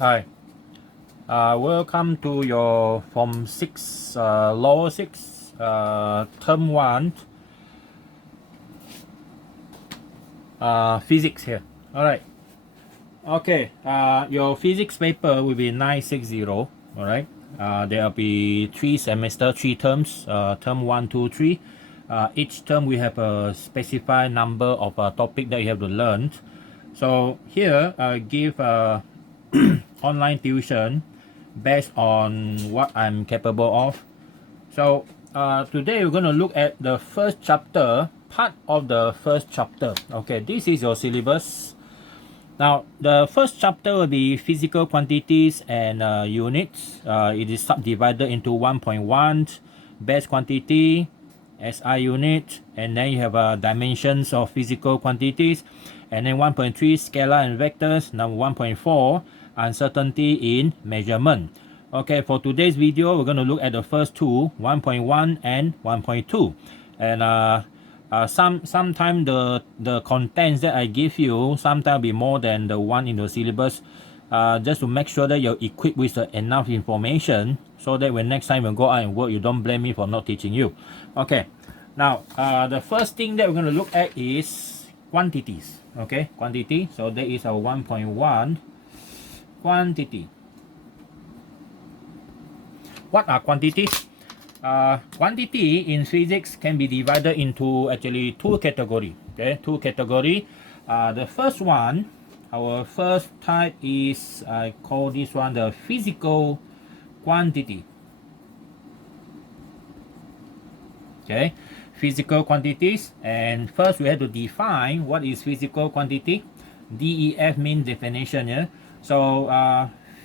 Hi, welcome to your Form 6, Lower 6, Term 1, Physics here. Alright, okay, your Physics paper will be 960, alright. There will be 3 semester, 3 terms, Term 1, 2, 3. Each term we have a specified number of topic that you have to learn. So here, give online tuition based on what I'm capable of. So today we're going to look at the first chapter, part of the first chapter. Okay, this is your syllabus. Now, the first chapter will be physical quantities and units. It is subdivided into 1.1, base quantity, SI unit, and then you have dimensions of physical quantities, and then 1.3, scalar and vectors. Number 1.4, uncertainty in measurement. Okay, for today's video, we're going to look at the first two, 1.1 and 1.2. And sometimes the contents that I give you sometimes be more than the one in the syllabus, just to make sure that you're equipped with enough information so that when next time you go out and work, you don't blame me for not teaching you. Okay, now the first thing that we're going to look at is quantities. Okay, quantity. So there is a 1.1 quantity. What are quantities? Quantity in physics can be divided into actually two categories. Okay, two categories. The first one, our first type is, I call this one the physical quantity. Okay, physical quantities. And first we have to define what is physical quantity. DEF means definition. Yeah. So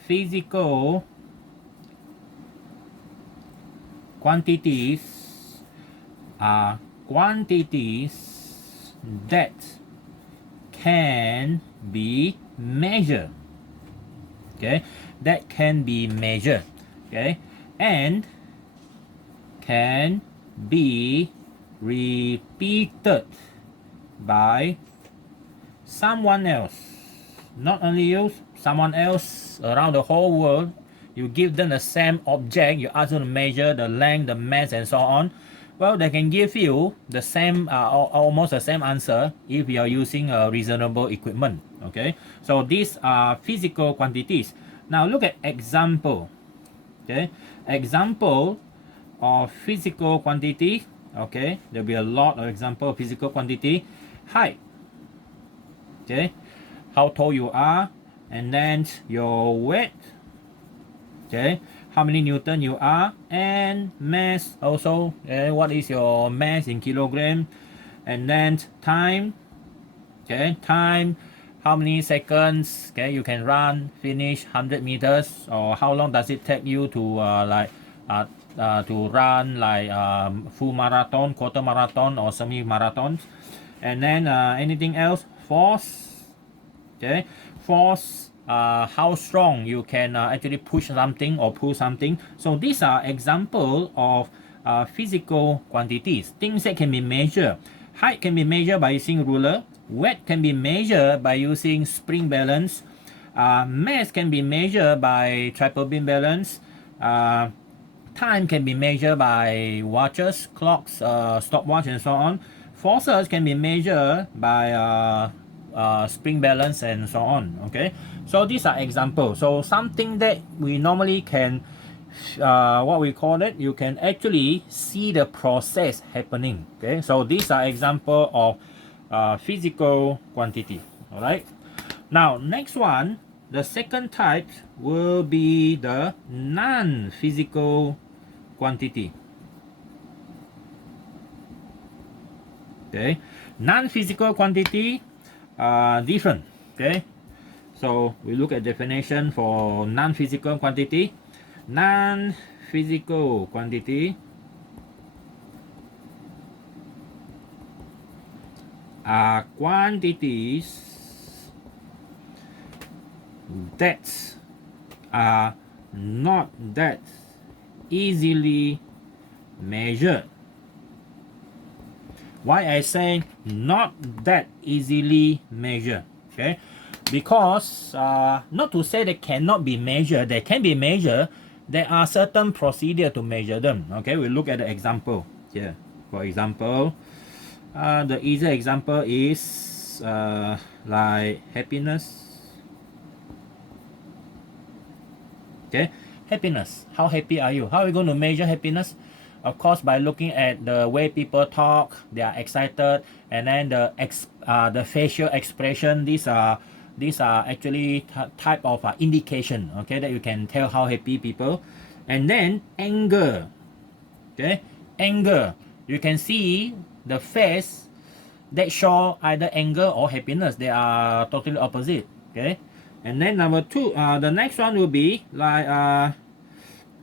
physical quantities are quantities that can be measured. Okay, that can be measured. Okay, and can be repeated by someone else. Not only you, someone else around the whole world. You give them the same object, you ask them to measure the length, the mass, and so on. Well, they can give you the same, almost the same answer if you are using a reasonable equipment. Okay, so these are physical quantities. Now look at example. Okay, example of physical quantity. Okay, there'll be a lot of example of physical quantity. Height. Okay, how tall you are, and then your weight. Okay, how many Newton you are, and mass also. Okay, what is your mass in kilogram, and then time. Okay, time, how many seconds, okay, you can run, finish 100 meters, or how long does it take you to to run like full marathon, quarter marathon, or semi marathons. And then anything else, force. Okay, force, how strong you can actually push something or pull something. So these are examples of physical quantities, things that can be measured. Height can be measured by using ruler. Weight can be measured by using spring balance. Mass can be measured by triple beam balance. Time can be measured by watches, clocks, stopwatch, and so on. Forces can be measured by spring balance and so on. Okay, so these are examples. So something that we normally can, what we call it, you can actually see the process happening. Okay, so these are example of physical quantity. All right, now next one, the second type will be the non-physical quantity. Okay, non-physical quantity are different. Okay, so we look at definition for non-physical quantity. Non-physical quantity are quantities that are not that easily measured. Why I say not that easily measured? Okay, because not to say they cannot be measured, they can be measured. There are certain procedure to measure them. Okay, we look at the example here. For example, the easy example is like happiness. Okay, happiness. How happy are you? How are we going to measure happiness? Of course, by looking at the way people talk, they are excited, and then the facial expression. These are actually type of indication. Okay, that you can tell how happy people. And then anger. Okay, anger. You can see the face that show either anger or happiness. They are totally opposite. Okay, and then number two, the next one will be like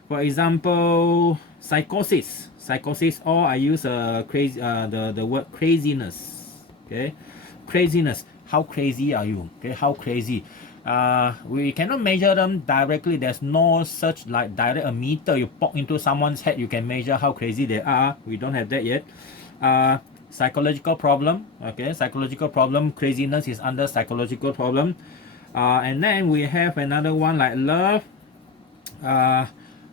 for example, psychosis. Psychosis, or I use crazy the word craziness. Okay, craziness. How crazy are you? Okay, how crazy? We cannot measure them directly. There's no such like direct a meter you poke into someone's head. You can measure how crazy they are. We don't have that yet. Psychological problem. Okay, psychological problem. Craziness is under psychological problem. And then we have another one like love.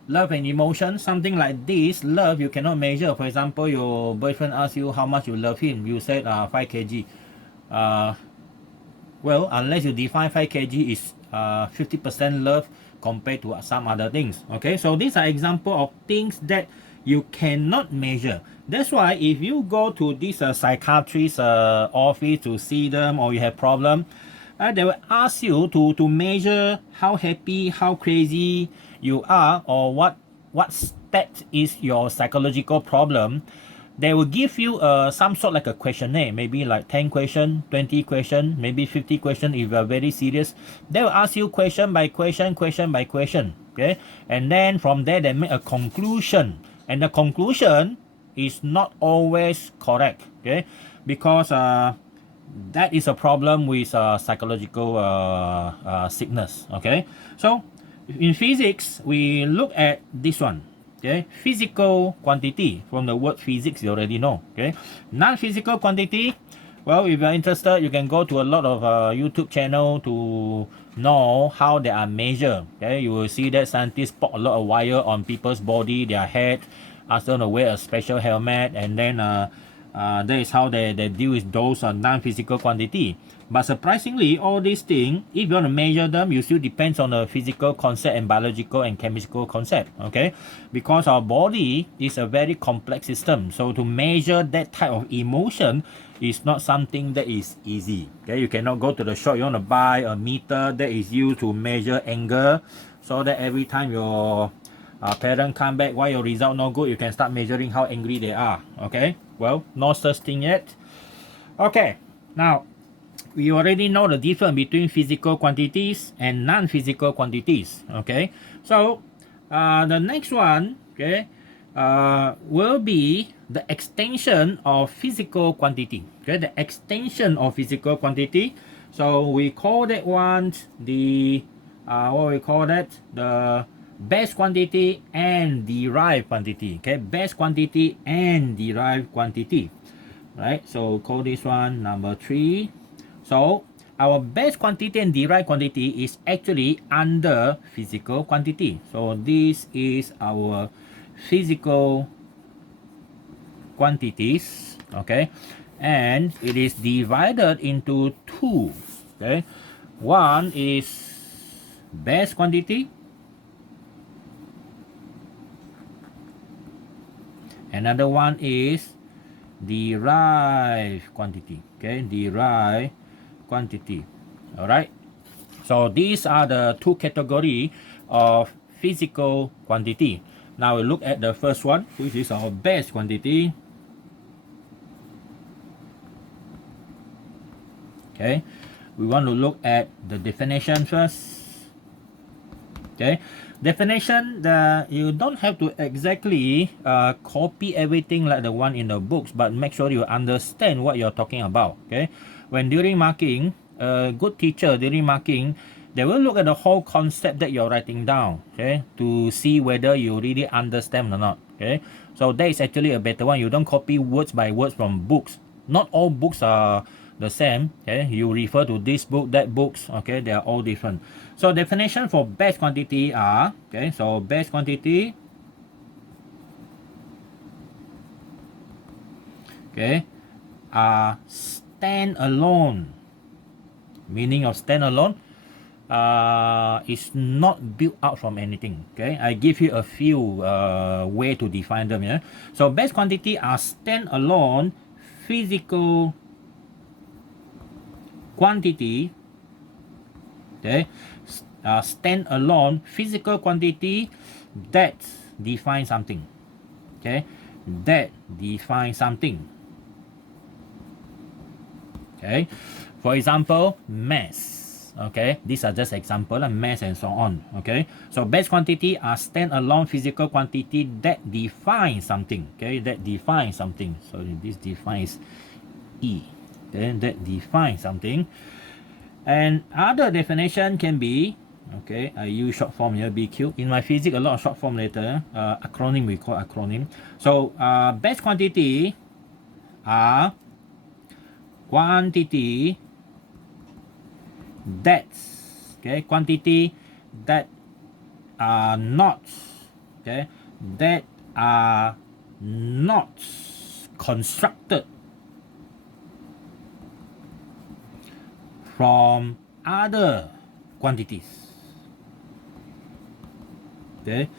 Love and emotion, something like this. Love you cannot measure. For example, your boyfriend asks you how much you love him. You said 5 kg. Well, unless you define 5 kg is 50% love compared to some other things. Okay, so these are example of things that you cannot measure. That's why if you go to this psychiatrist office to see them, or you have problem, they will ask you to measure how happy, how crazy you are, or what state is your psychological problem. They will give you some sort like a questionnaire, maybe like 10 question, 20 question, maybe 50 question if you are very serious. They will ask you question by question, question by question. Okay, and then from there they make a conclusion, and the conclusion is not always correct. Okay, because that is a problem with psychological sickness. Okay, so in physics we look at this one. Okay, physical quantity, from the word physics you already know. Okay, non-physical quantity, well, if you're interested you can go to a lot of YouTube channel to know how they are measured. Okay, you will see that scientists put a lot of wire on people's body, their head, ask them to wear a special helmet, and then that is how they deal with those non-physical quantity. But surprisingly, all these things, if you want to measure them, you still depends on the physical concept and biological and chemical concept. Okay, because our body is a very complex system, so to measure that type of emotion is not something that is easy. Okay, you cannot go to the shop, you want to buy a meter that is used to measure anger, so that every time your parent come back, why your result not good, you can start measuring how angry they are. Okay, well, no such thing yet. Okay, now we already know the difference between physical quantities and non-physical quantities. Okay, so the next one, okay, will be the extension of physical quantity. Okay, the extension of physical quantity. So we call that one the what we call that, the base quantity and derived quantity. Okay, base quantity and derived quantity. Right, so call this one number 3. So our base quantity and derived quantity is actually under physical quantity. So this is our physical quantities. Okay, and it is divided into 2. Okay, one is base quantity, another one is derived quantity. Okay, derived quantity. All right, so these are the 2 categories of physical quantity. Now we look at the first one, which is our base quantity. Okay, we want to look at the definition first. Okay, definition, you don't have to exactly copy everything like the one in the books, but make sure you understand what you're talking about. Okay, when during marking, a good teacher during marking, they will look at the whole concept that you're writing down. Okay, to see whether you really understand or not. Okay, so that is actually a better one. You don't copy words by words from books. Not all books are the same. Okay, you refer to this book, that books. Okay, they are all different. So definition for batch quantity are, okay, so batch quantity, okay, are standalone. Meaning of standalone is not built out from anything. Okay, I give you a few way to define them. Yeah, so batch quantity are standalone physical quantity. Okay, standalone physical quantity that define something. Okay, that define something. Okay, for example, mass. Okay, these are just example, mass and so on. Okay, so batch quantity are standalone physical quantity that define something. Okay, that define something. So this defines E. Then that define something. And other definition can be, okay, I use short form here, BQ. In my physics, a lot of short form later. Acronym, we call acronym. So batch quantity are quantity that, okay, quantity that are not, okay, that are not constructed from other quantities. Okay,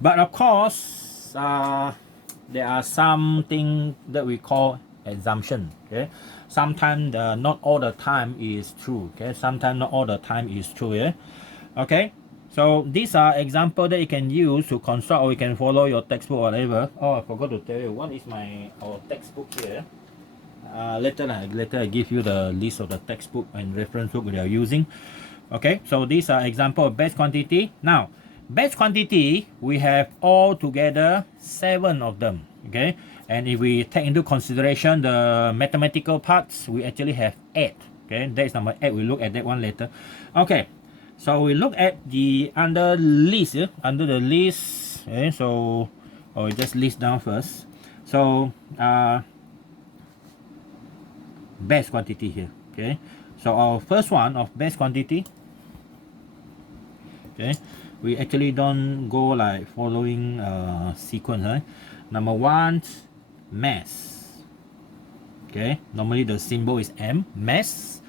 but of course there are something that we call assumption. Okay, sometimes not all the time is true. Okay, sometimes not all the time is true. Yeah, okay, so these are examples that you can use to construct, or you can follow your textbook or whatever. Oh, I forgot to tell you, what is our textbook here. Later I give you the list of the textbook and reference book we are using. Okay, so these are example of batch quantity. Now, batch quantity, we have all together 7 of them. Okay, and if we take into consideration the mathematical parts, we actually have 8. Okay, that is number 8. We look at that one later. Okay, so we look at the under list. Yeah? Under the list, okay, so we just list down first. So batch quantity here. Okay, so our first one of batch quantity, okay, we actually don't go like following sequence. Right? Number 1, mass. Okay, normally the symbol is M, mass.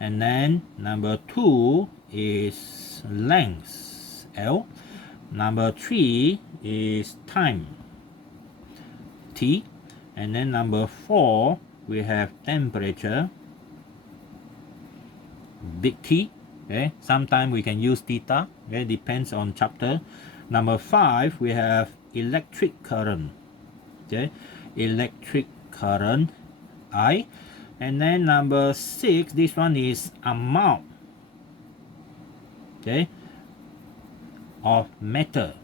And then number 2 is length, L. Number 3 is time, T. And then number 4, we have temperature, big T. Okay, sometimes we can use theta. Okay, depends on chapter. Number 5, we have electric current. Okay, electric current, I. And then number 6, this one is amount, okay, of matter.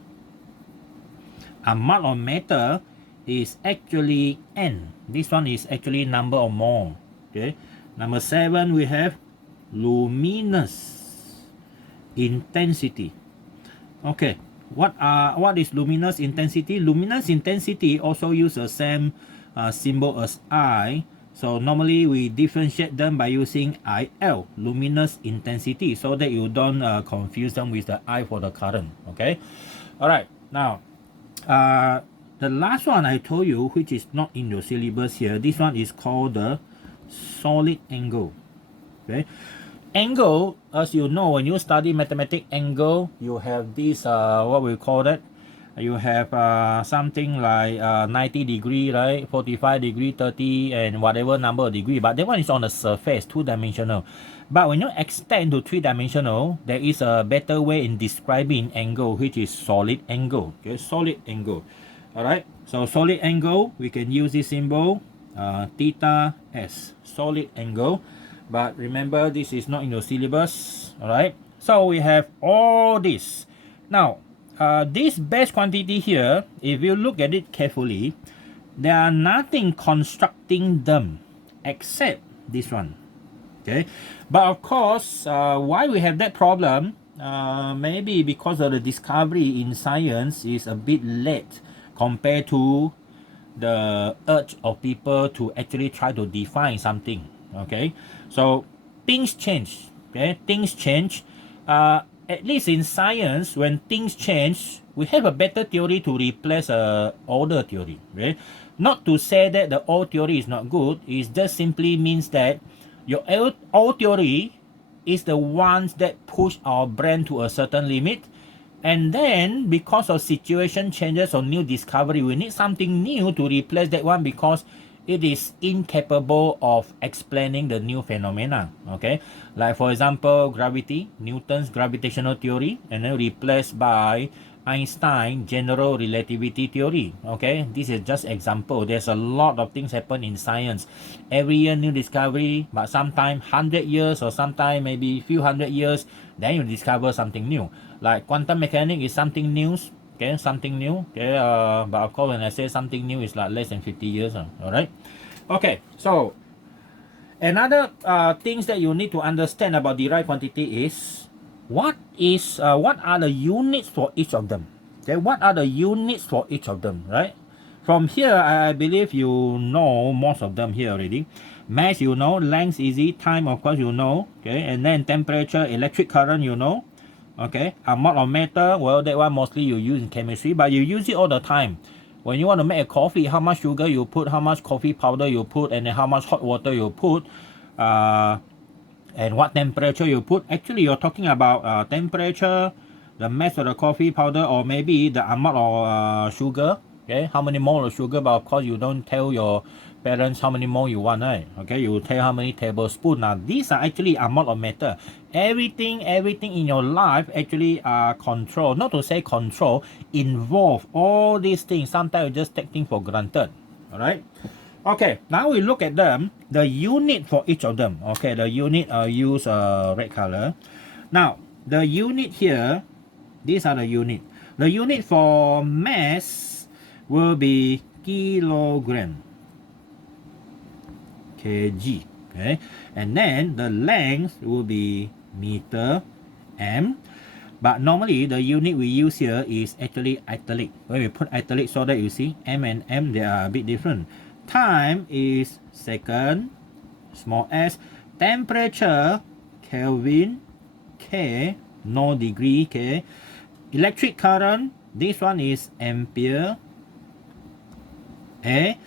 Amount of matter is actually N. This one is actually number of mole. Okay. Number 7, we have luminous intensity. Okay. What is luminous intensity? Luminous intensity also use the same symbol as I. So normally we differentiate them by using IL, luminous intensity, so that you don't confuse them with the I for the current. Okay. All right. Now, the last one I told you, which is not in your syllabus here, this one is called the solid angle. Okay, angle, as you know, when you study mathematics, angle, you have this what we call that, you have something like 90 degree, right, 45 degree, 30, and whatever number of degree, but that one is on the surface, 2-dimensional. But when you extend to 3-dimensional, there is a better way in describing angle, which is solid angle. Okay, solid angle. All right, so solid angle, we can use this symbol, theta s, solid angle. But remember, this is not in your syllabus. All right, so we have all this. Now, this batch quantity here, if you look at it carefully, there are nothing constructing them except this one. Okay, but of course, why we have that problem? Maybe because of the discovery in science is a bit late compared to the urge of people to actually try to define something. Okay, so things change. Okay, things change. At least in science, when things change, we have a better theory to replace a older theory. Okay, not to say that the old theory is not good. It just simply means that your old theory is the ones that push our brain to a certain limit, and then because of situation changes or new discovery, we need something new to replace that one because it is incapable of explaining the new phenomena. Okay, like for example gravity, Newton's gravitational theory, and then replaced by Einstein general relativity theory. Okay, this is just example. There's a lot of things happen in science every year, new discovery, but sometimes 100 years or sometimes maybe few hundred years, then you discover something new. Like quantum mechanics is something new. Okay, something new. Okay, but of course when I say something new, it's like less than 50 years. All right. Okay, so another things that you need to understand about derived quantity is what are the units for each of them. Okay, what are the units for each of them, right? From here, I believe you know most of them here already. Mass, you know. Length, easy. Time, of course, you know. Okay, and then temperature, electric current, you know. Okay, amount of matter, well, that one mostly you use in chemistry, but you use it all the time. When you want to make a coffee, how much sugar you put, how much coffee powder you put, and then how much hot water you put, and what temperature you put. Actually, you're talking about temperature, the mass of the coffee powder, or maybe the amount of sugar. Okay, how many mole of sugar, but of course you don't tell your parents how many mole you want, right? Okay, you tell how many tablespoons. Now these are actually amount of matter. Everything in your life actually are control, not to say control, involve all these things. Sometimes you just take things for granted. All right. Okay, now we look at them, the unit for each of them. Okay, the unit, use red color. Now, the unit here, these are the unit. The unit for mass will be kilogram, kg. Okay, and then the length will be meter, m. But normally the unit we use here is actually italic. When we put italic so that you see m and m, they are a bit different. Time is second, small s. Temperature, Kelvin, K, no degree, K. Electric current, this one is ampere, A.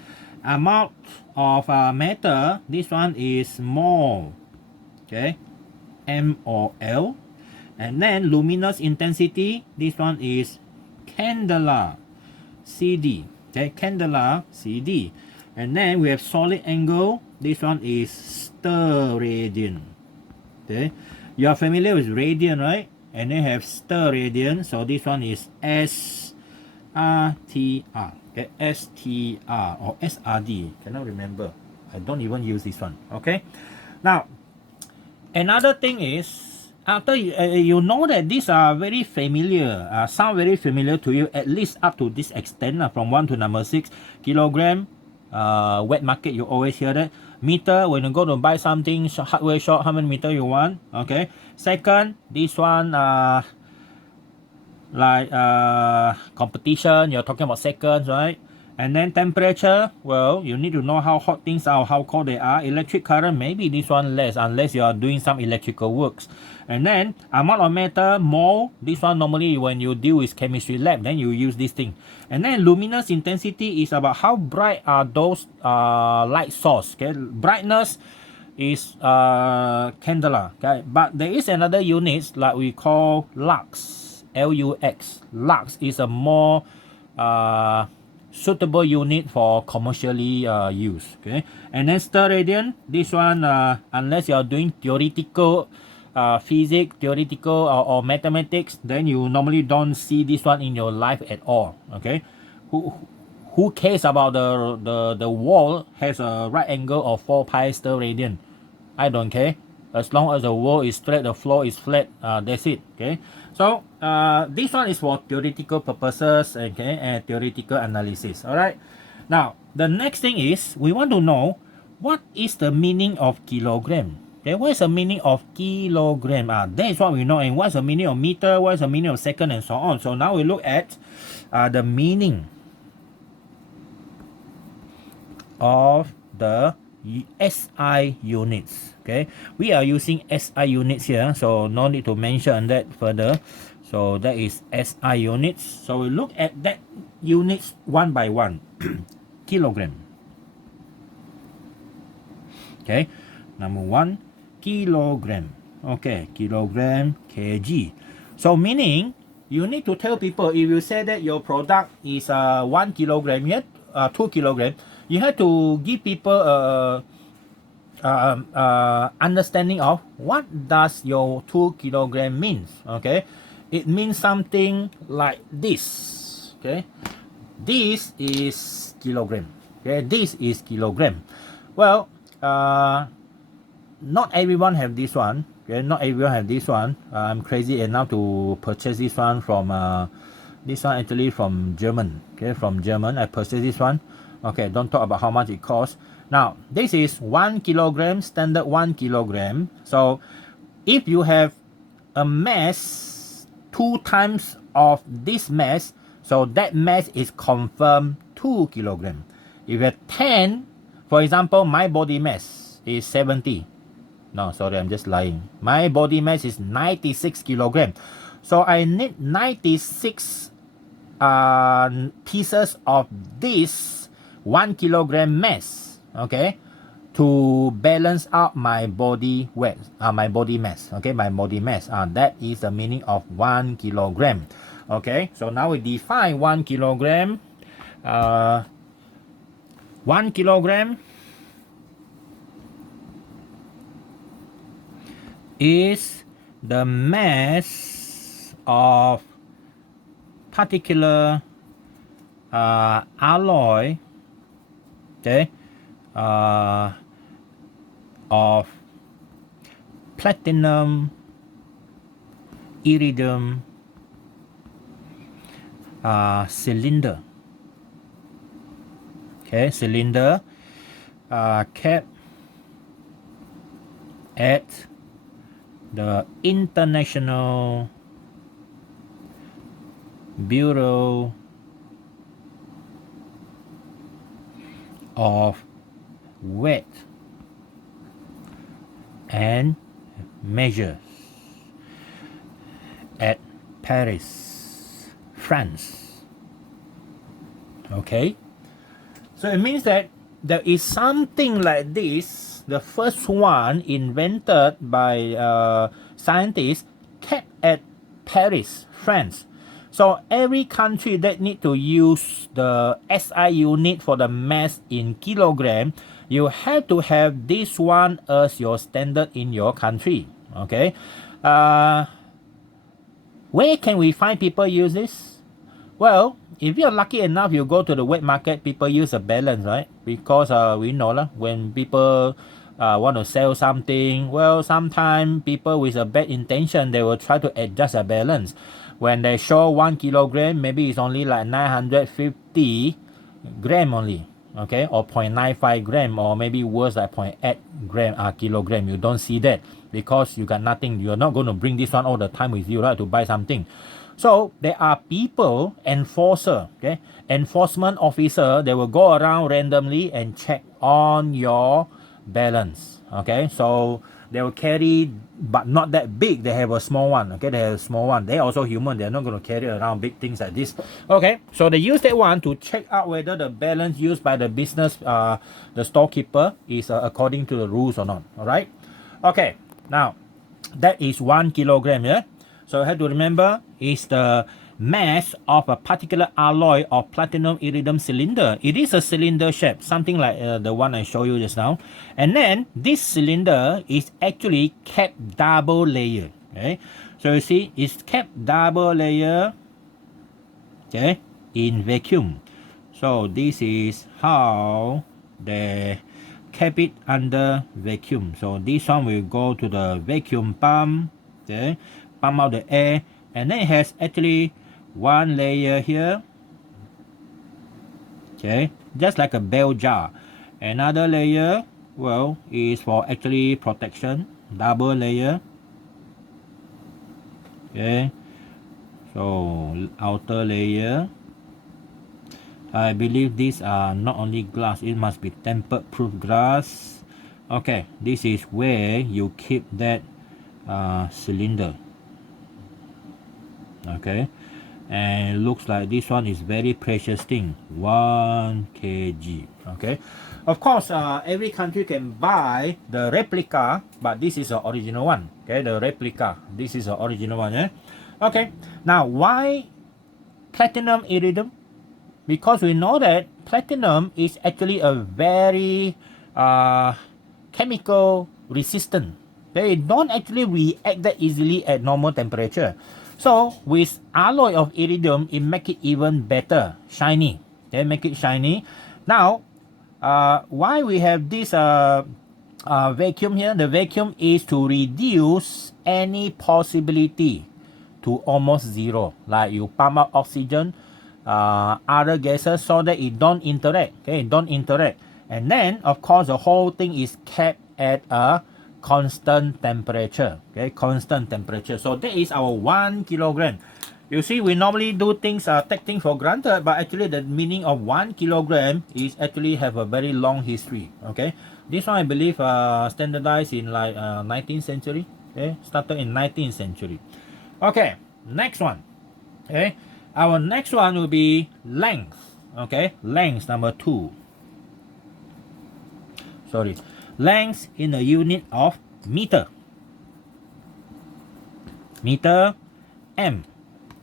Amount of matter, this one is mole, okay, M or L. And then luminous intensity, this one is candela, CD, okay, candela, CD. And then we have solid angle, this one is stir radian. Okay, you are familiar with radian, right? And then have stir radian, so this one is SRTR. Okay, STR or SRD, cannot remember. I don't even use this one. Okay, now another thing is, after you know that these are very familiar, sound very familiar to you, at least up to this extent, from 1 to number 6. Kilogram, wet market, you always hear that. Meter, when you go to buy something, hardware shop, how many meter you want. Okay, second, this one, like competition, you're talking about seconds, right? And then temperature, well, you need to know how hot things are, how cold they are. Electric current, maybe this one less, unless you are doing some electrical works. And then amount of matter, mole, this one normally when you deal with chemistry lab, then you use this thing. And then luminous intensity is about how bright are those light source. Okay, brightness is candela. Okay, but there is another unit like we call lux, Lux. Lux is a more suitable unit for commercially use. Okay, and then stir radian, this one unless you are doing theoretical physics, theoretical or mathematics, then you normally don't see this one in your life at all. Okay, who cares about the wall has a right angle of 4 pi stir radian? I don't care. As long as the wall is straight, the floor is flat, that's it. Okay, so this one is for theoretical purposes, okay, and theoretical analysis. All right, now the next thing is we want to know what is the meaning of kilogram. Okay, what is the meaning of kilogram? That is what we know. And what's the meaning of meter, what is the meaning of second, and so on. So now we look at the meaning of the SI units. Okay, we are using SI units here, so no need to mention that further. So that is SI units. So we look at that units one by one. Kilogram. Okay, number one, kilogram. Okay, kilogram, kg. So meaning you need to tell people, if you say that your product is 1 kilogram, yet 2 kilogram, you have to give people understanding of what does your 2 kilogram means. Okay, it means something like this. Okay, this is kilogram. Okay, this is kilogram. Well, not everyone have this one. Okay, not everyone have this one. I'm crazy enough to purchase this one from this one actually from German. Okay, from German I purchased this one. Okay, don't talk about how much it costs. Now this is 1 kilogram, standard 1 kilogram. So if you have a mass 2 times of this mass, so that mass is confirmed 2 kilogram. If you have 10, for example, my body mass is 70. No, sorry, I'm just lying. My body mass is 96 kilogram. So I need 96 pieces of this 1 kilogram mass, okay, to balance out my body weight, my body mass, okay, my body mass. That is the meaning of 1 kilogram. Okay, so now we define 1 kilogram. 1 kilogram is the mass of particular alloy, okay, of platinum, iridium cylinder. Okay, cylinder kept at the International Bureau of Weight and Measures at Paris, France. Okay, so it means that there is something like this. The first one invented by scientists kept at Paris, France. So every country that need to use the SI unit for the mass in kilogram, you have to have this one as your standard in your country. Okay, where can we find people use this? Well, if you're lucky enough, you go to the wet market, people use a balance, right? Because we know when people want to sell something, well, sometimes people with a bad intention, they will try to adjust a balance. When they show 1 kilogram, maybe it's only like 950 gram only, okay, or 0.95 gram, or maybe worse, like 0.8 gram kilogram. You don't see that because you got nothing. You're not going to bring this one all the time with you, right, to buy something. So there are people, enforcer, okay, enforcement officer, they will go around randomly and check on your balance. Okay, so they will carry, but not that big. They have a small one. Okay, they have a small one. They're also human. They're not going to carry around big things like this. Okay, so they use that one to check out whether the balance used by the business, the storekeeper, is according to the rules or not. All right. Okay, now that is 1 kilogram. Yeah. So you have to remember is the mass of a particular alloy of platinum iridium cylinder. It is a cylinder shape, something like the one I showed you just now. And then this cylinder is actually kept double layer. Okay, so you see it's kept double layer, okay, in vacuum. So this is how they kept it under vacuum. So this one will go to the vacuum pump, okay, pump out the air, and then it has actually one layer here, okay, just like a bell jar. Another layer, well, is for actually protection, double layer, okay. So outer layer, I believe these are not only glass, it must be tempered proof glass. Okay, this is where you keep that cylinder. Okay, and it looks like this one is very precious thing, 1 kg. Okay, of course every country can buy the replica, but this is the original one. Okay, the replica, this is the original one. Okay, now why platinum iridium? Because we know that platinum is actually a very chemical resistant. They don't actually react that easily at normal temperature. So with alloy of iridium, it make it even better, shiny. They make it shiny. Now, why we have this vacuum here? The vacuum is to reduce any possibility to almost zero. Like you pump out oxygen, other gases, so that it don't interact. Okay, don't interact. And then, of course, the whole thing is kept at a constant temperature. Okay, constant temperature. So that is our 1 kilogram. You see, we normally do things, take things for granted, but actually the meaning of 1 kilogram is actually have a very long history. Okay, this one I believe standardized in like 19th century. Okay, started in 19th century. Okay, next one. Okay, our next one will be length. Okay, length number 2. Sorry, length in the unit of meter. Meter m.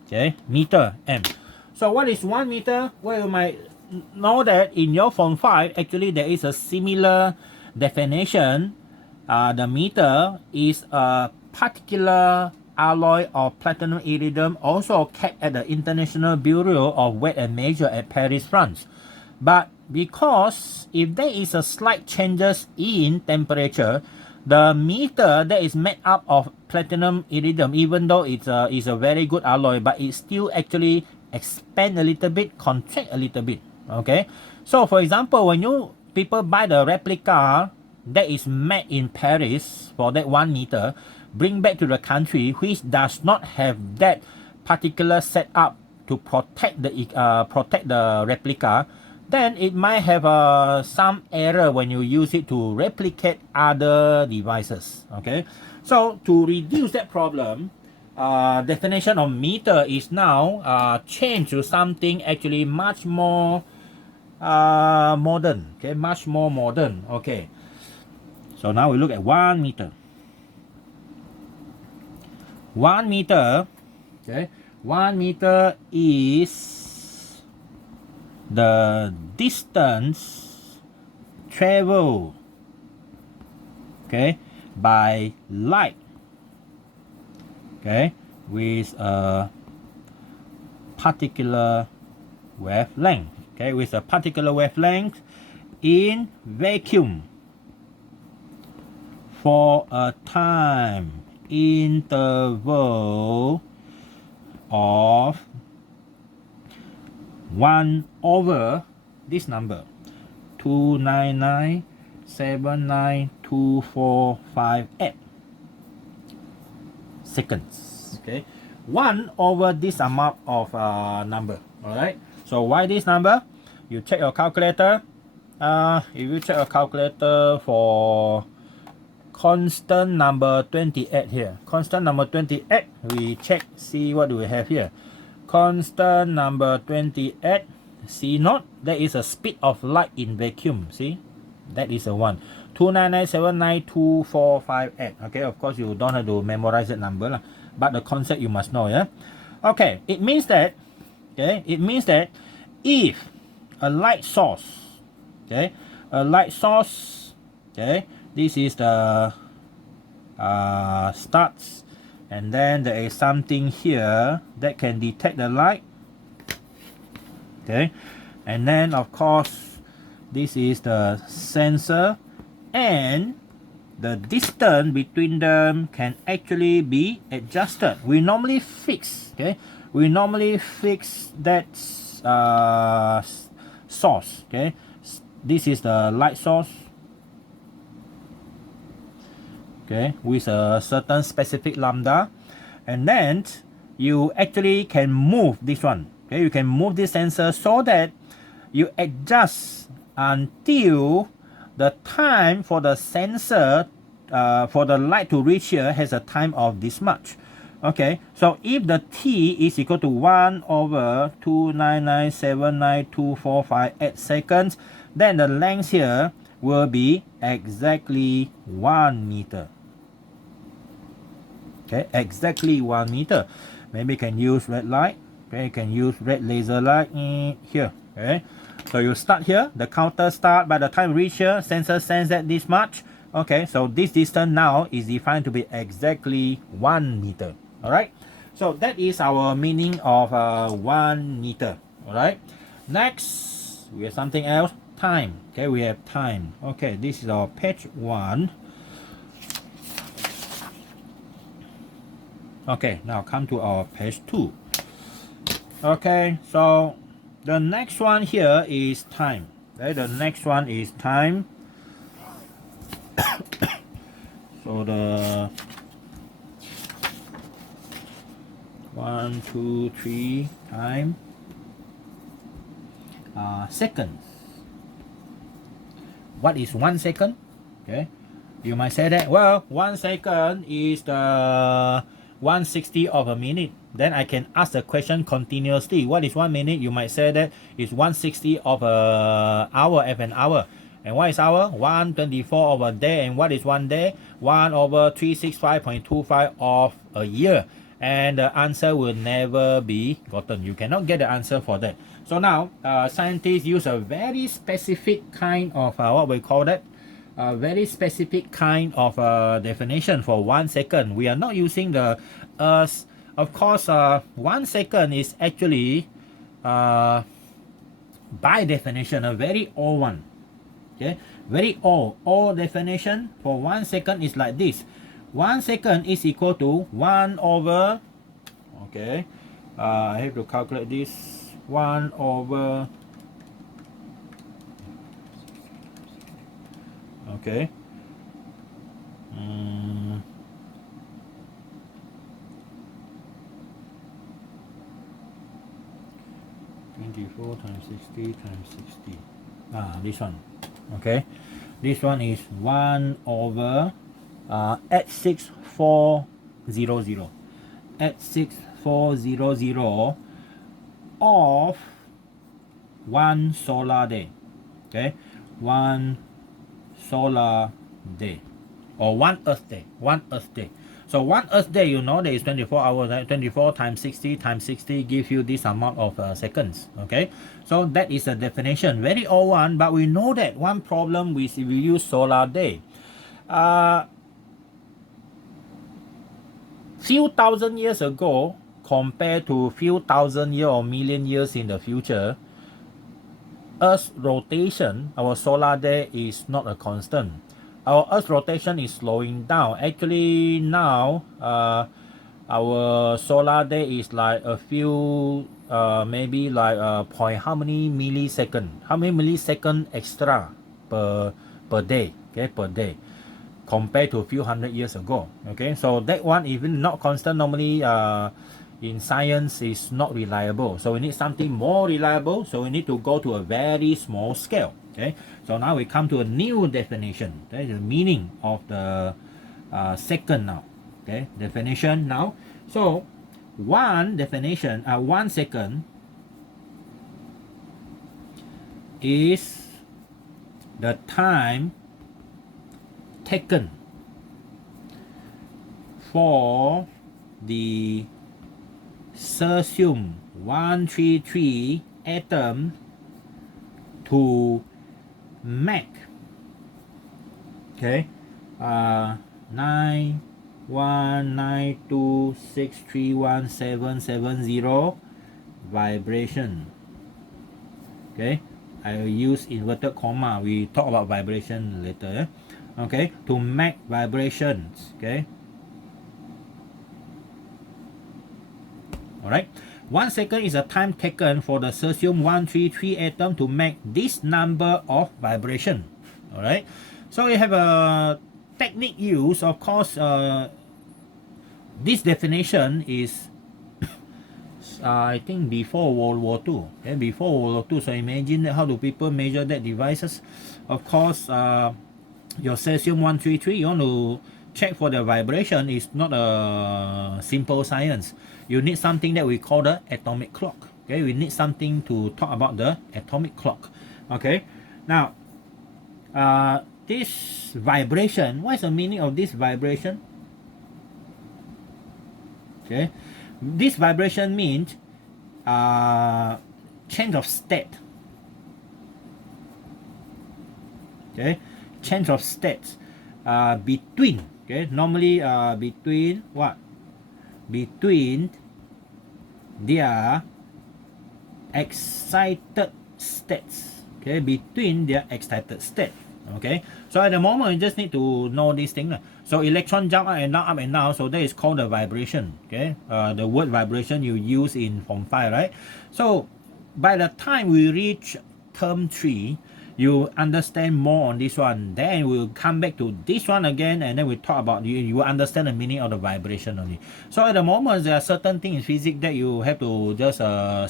Okay, meter m. So what is 1 meter? Well, you might know that in your form 5, actually there is a similar definition. The meter is a particular alloy of platinum iridium, also kept at the International Bureau of Weight and Measure at Paris, France. But because if there is a slight changes in temperature, the meter that is made up of platinum iridium, even though it's a very good alloy, but it still actually expand a little bit, contract a little bit. Okay, so for example, when you people buy the replica that is made in Paris for that 1 meter, bring back to the country which does not have that particular setup to protect the replica, then it might have some error when you use it to replicate other devices. Okay, so to reduce that problem, definition of meter is now changed to something actually much more modern. Okay, much more modern. Okay, so now we look at 1 meter. 1 meter, okay, 1 meter is the distance traveled, okay, by light, okay, with a particular wavelength, okay, with a particular wavelength in vacuum for a time interval of 1 over this number, 299,792,458 seconds. Okay, 1 over this amount of number. All right, so why this number? You check your calculator. If you check your calculator for constant number 28 here, constant number 28, we check, see what do we have here. Constant number 28, C naught, that is a speed of light in vacuum. See, that is a 1. 299,792,458. Okay, of course you don't have to memorize that number, but the concept you must know. Yeah, okay, it means that, okay, it means that if a light source, okay, a light source, okay, this is the starts, and then there is something here that can detect the light. Okay, and then of course this is the sensor, and the distance between them can actually be adjusted. We normally fix, okay, we normally fix that source. Okay, this is the light source, okay, with a certain specific lambda, and then you actually can move this one. Okay, you can move this sensor so that you adjust until the time for the sensor for the light to reach here has a time of this much. Okay, so if the t is equal to 1 over 299799245 seconds, then the length here will be exactly 1 meter. Okay, exactly 1 meter. Maybe you can use red light. Okay, you can use red laser light here. Okay, so you start here, the counter start. By the time reach here, sensor sense that this much. Okay, so this distance now is defined to be exactly 1 meter. All right, so that is our meaning of 1 meter. All right, next we have something else. Time. Okay, we have time. Okay, this is our page 1. Okay, now come to our page 2. Okay, so the next one here is time. Okay, the next one is time. So the 1, 2, 3 time seconds. What is 1 second? Okay, you might say that, well, 1 second is the 1/60 of a minute. Then I can ask the question continuously. What is 1 minute? You might say that is 1/60 of a hour of an hour. And what is hour? 1/24 of a day. And what is 1 day? 1 over 365.25 of a year. And the answer will never be gotten. You cannot get the answer for that. So now scientists use a very specific kind of what we call that, a very specific kind of definition for 1 second. We are not using the of course 1 second is actually by definition a very old one. Okay, very old definition for 1 second is like this. 1 second is equal to 1 over, okay, I have to calculate this, 1 over, okay, 24 times 60 times 60. This one. Okay, this one is 1 over 86400. 86400 of 1 solar day. Okay, 1 solar day, or 1 Earth day. 1 Earth day. So 1 Earth day, you know, there is 24 hours, right? 24 times 60 times 60 gives you this amount of seconds. Okay, so that is a definition, very old one, but we know that one problem with if we use solar day. Few thousand years ago compared to few thousand years or million years in the future, Earth's rotation, our solar day, is not a constant. Our Earth's rotation is slowing down. Actually now our solar day is like a few maybe like point how many millisecond extra per day, okay, per day, compared to a few hundred years ago. Okay, so that one even not constant normally in science is not reliable. So we need something more reliable. So we need to go to a very small scale. Okay, so now we come to a new definition. That is the meaning of the second now. Okay, definition now. So one definition, 1 second is the time taken for the cesium-133 atom to make, okay, 919263170 vibration. Okay, I will use inverted comma. We talk about vibration later. Okay, to make vibrations. Okay, all right. 1 second is a time taken for the cesium-133 atom to make this number of vibration. All right. So we have a technique used. Of course, this definition is is I think before World War II. Okay, before World War II. So imagine that how do people measure that devices? Of course, your cesium 133, you want to check for the vibration is not a simple science. You need something that we call the atomic clock. Okay, we need something to talk about the atomic clock. Okay, now this vibration, what is the meaning of this vibration? Okay, this vibration means change of state. Okay, change of states between, okay, normally between what? Between their excited states. Okay, between their excited state. Okay, so at the moment you just need to know this thing. So electron jump up and down, so that is called the vibration. Okay, the word vibration you use in Form 5, right? So by the time we reach term 3, you understand more on this one, then we'll come back to this one again, and then we talk about you will understand the meaning of the vibration only. So at the moment there are certain things in physics that you have to just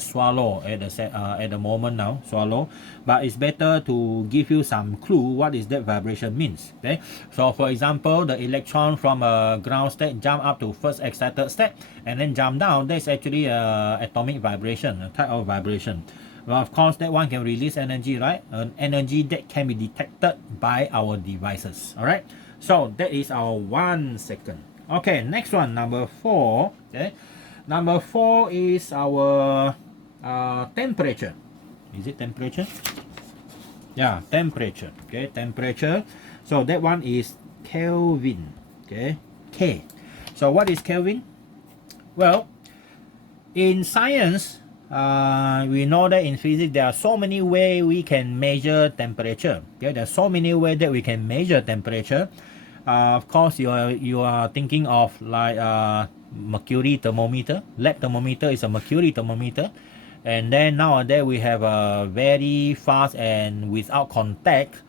swallow at the moment now, swallow, but it's better to give you some clue what is that vibration means. Okay, so for example, the electron from a ground state jump up to first excited state and then jump down, that's actually a atomic vibration, a type of vibration. Well, of course, that one can release energy, right? An energy that can be detected by our devices. All right. So that is our 1 second. Okay. Next one, number 4. Okay. Number 4 is our temperature. Is it temperature? Yeah, temperature. Okay, temperature. So that one is Kelvin. Okay, K. So what is Kelvin? Well, in science, we know that in physics there are so many ways we can measure temperature. Okay, there are so many ways that we can measure temperature. Of course, you are thinking of like mercury thermometer. Lab thermometer is a mercury thermometer, and then nowadays we have a very fast and without contact.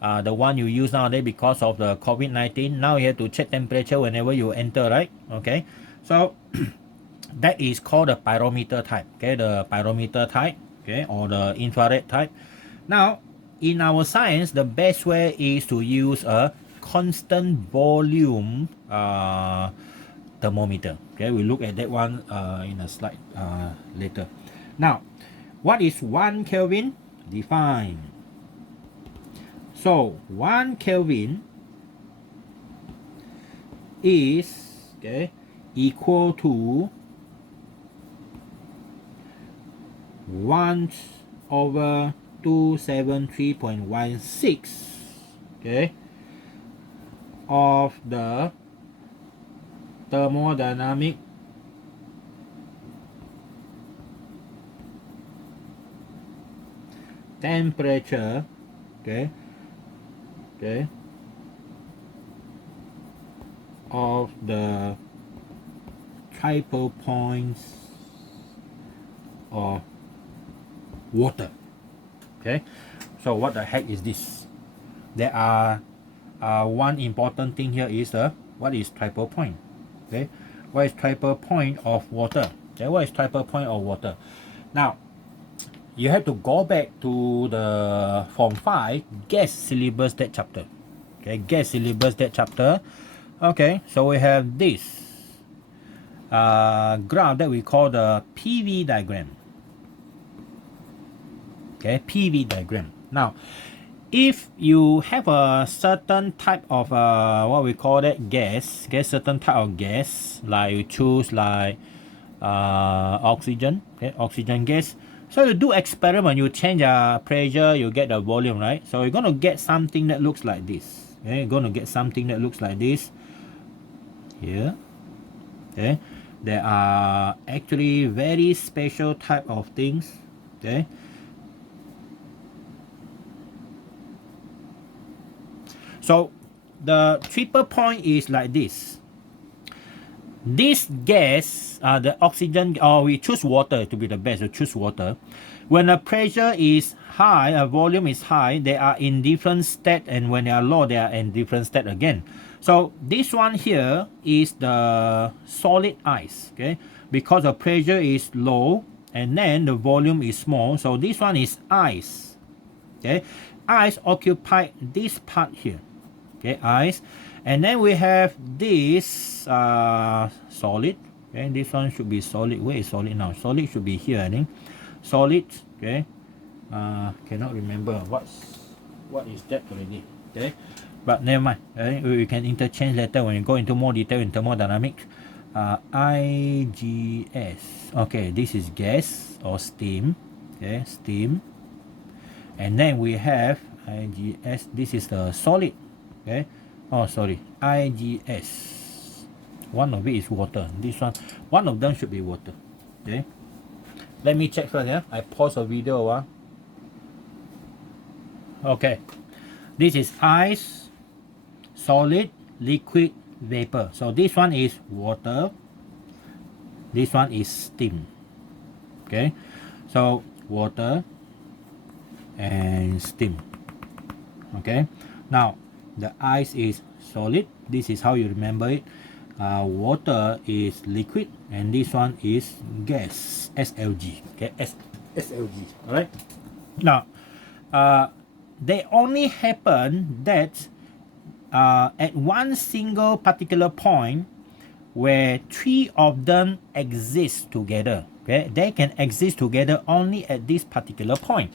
The one you use nowadays because of the COVID-19. Now you have to check temperature whenever you enter, right? Okay, so that is called the pyrometer type. Okay, the pyrometer type, okay, or the infrared type. Now, in our science, the best way is to use a constant volume thermometer. Okay, we look at that one in a slide later. Now, what is 1 Kelvin? Define. So 1 Kelvin is, okay, equal to 1 over 273.16, okay, of the thermodynamic temperature, okay, of the triple points of water. Okay, so what the heck is this? There are one important thing here is what is triple point? Okay, what is triple point of water? Okay, what is triple point of water? Now, you have to go back to the Form 5 gas syllabus, that chapter. Okay, gas syllabus, that chapter. Okay, so we have this graph that we call the PV diagram. Okay, PV diagram. Now, if you have a certain type of what we call that gas, certain type of gas, like you choose like oxygen, okay, oxygen gas. So you do experiment, you change pressure, you get the volume, right? So you're gonna get something that looks like this. Okay, you're gonna get something that looks like this here. Okay, there are actually very special type of things. Okay, so the triple point is like this. This gas, the oxygen, or we choose water to be the best, we choose water. When the pressure is high, a volume is high, they are in different state, and when they are low, they are in different state again. So this one here is the solid ice. Okay, because the pressure is low and then the volume is small. So this one is ice. Okay, ice occupy this part here. Okay, ice, and then we have this solid. Okay, this one should be solid. Where is solid now? Solid should be here, I think. Solid. Okay, cannot remember what is that already. Okay, but never mind. We can interchange later when we go into more detail in thermodynamics. IGS. Okay, this is gas or steam. Okay, steam. And then we have IGS. This is the solid. Okay. Oh, sorry. IGS. One of it is water. This one of them should be water. Okay. Let me check first. Yeah. I pause the video. Okay. This is ice, solid, liquid, vapor. So this one is water. This one is steam. Okay. So water and steam. Okay. Now the ice is solid. This is how you remember it. Water is liquid, and this one is gas. SLG. Okay. SLG. All right. Now, they only happen that at one single particular point where three of them exist together. Okay, they can exist together only at this particular point,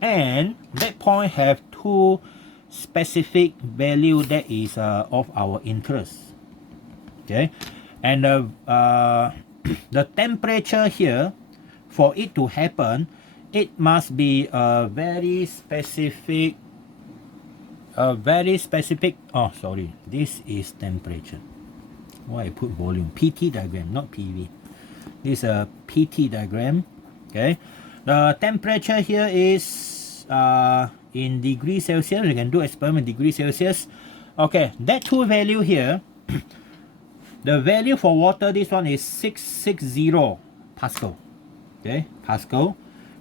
and that point have two specific value that is of our interest. Okay, and the temperature here, for it to happen, it must be a very specific. Oh, sorry, this is temperature. Why I put volume? PT diagram, not PV. This is a PT diagram. Okay, the temperature here is in degrees Celsius. You can do experiment degrees Celsius. Okay, that two value here. The value for water, this one is 660 Pascal. Okay, Pascal.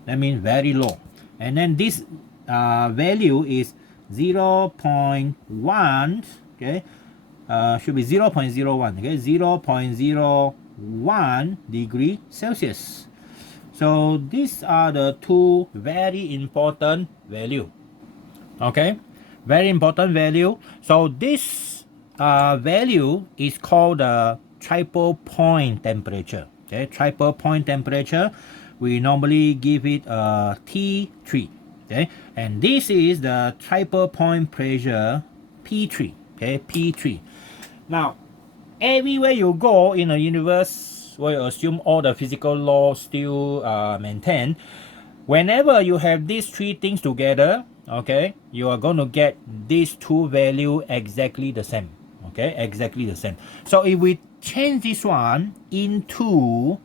That means very low. And then this value is 0.1. Okay, should be 0.01. Okay, 0.01 degree Celsius. So these are the two very important value. Okay, very important value. So this value is called the triple point temperature. Okay, triple point temperature. We normally give it T3. Okay, and this is the triple point pressure P3. Okay, P3. Now, everywhere you go in a universe where you assume all the physical laws still maintained, whenever you have these three things together, okay, you are going to get these two value exactly the same. Okay, exactly the same. So if we change this one into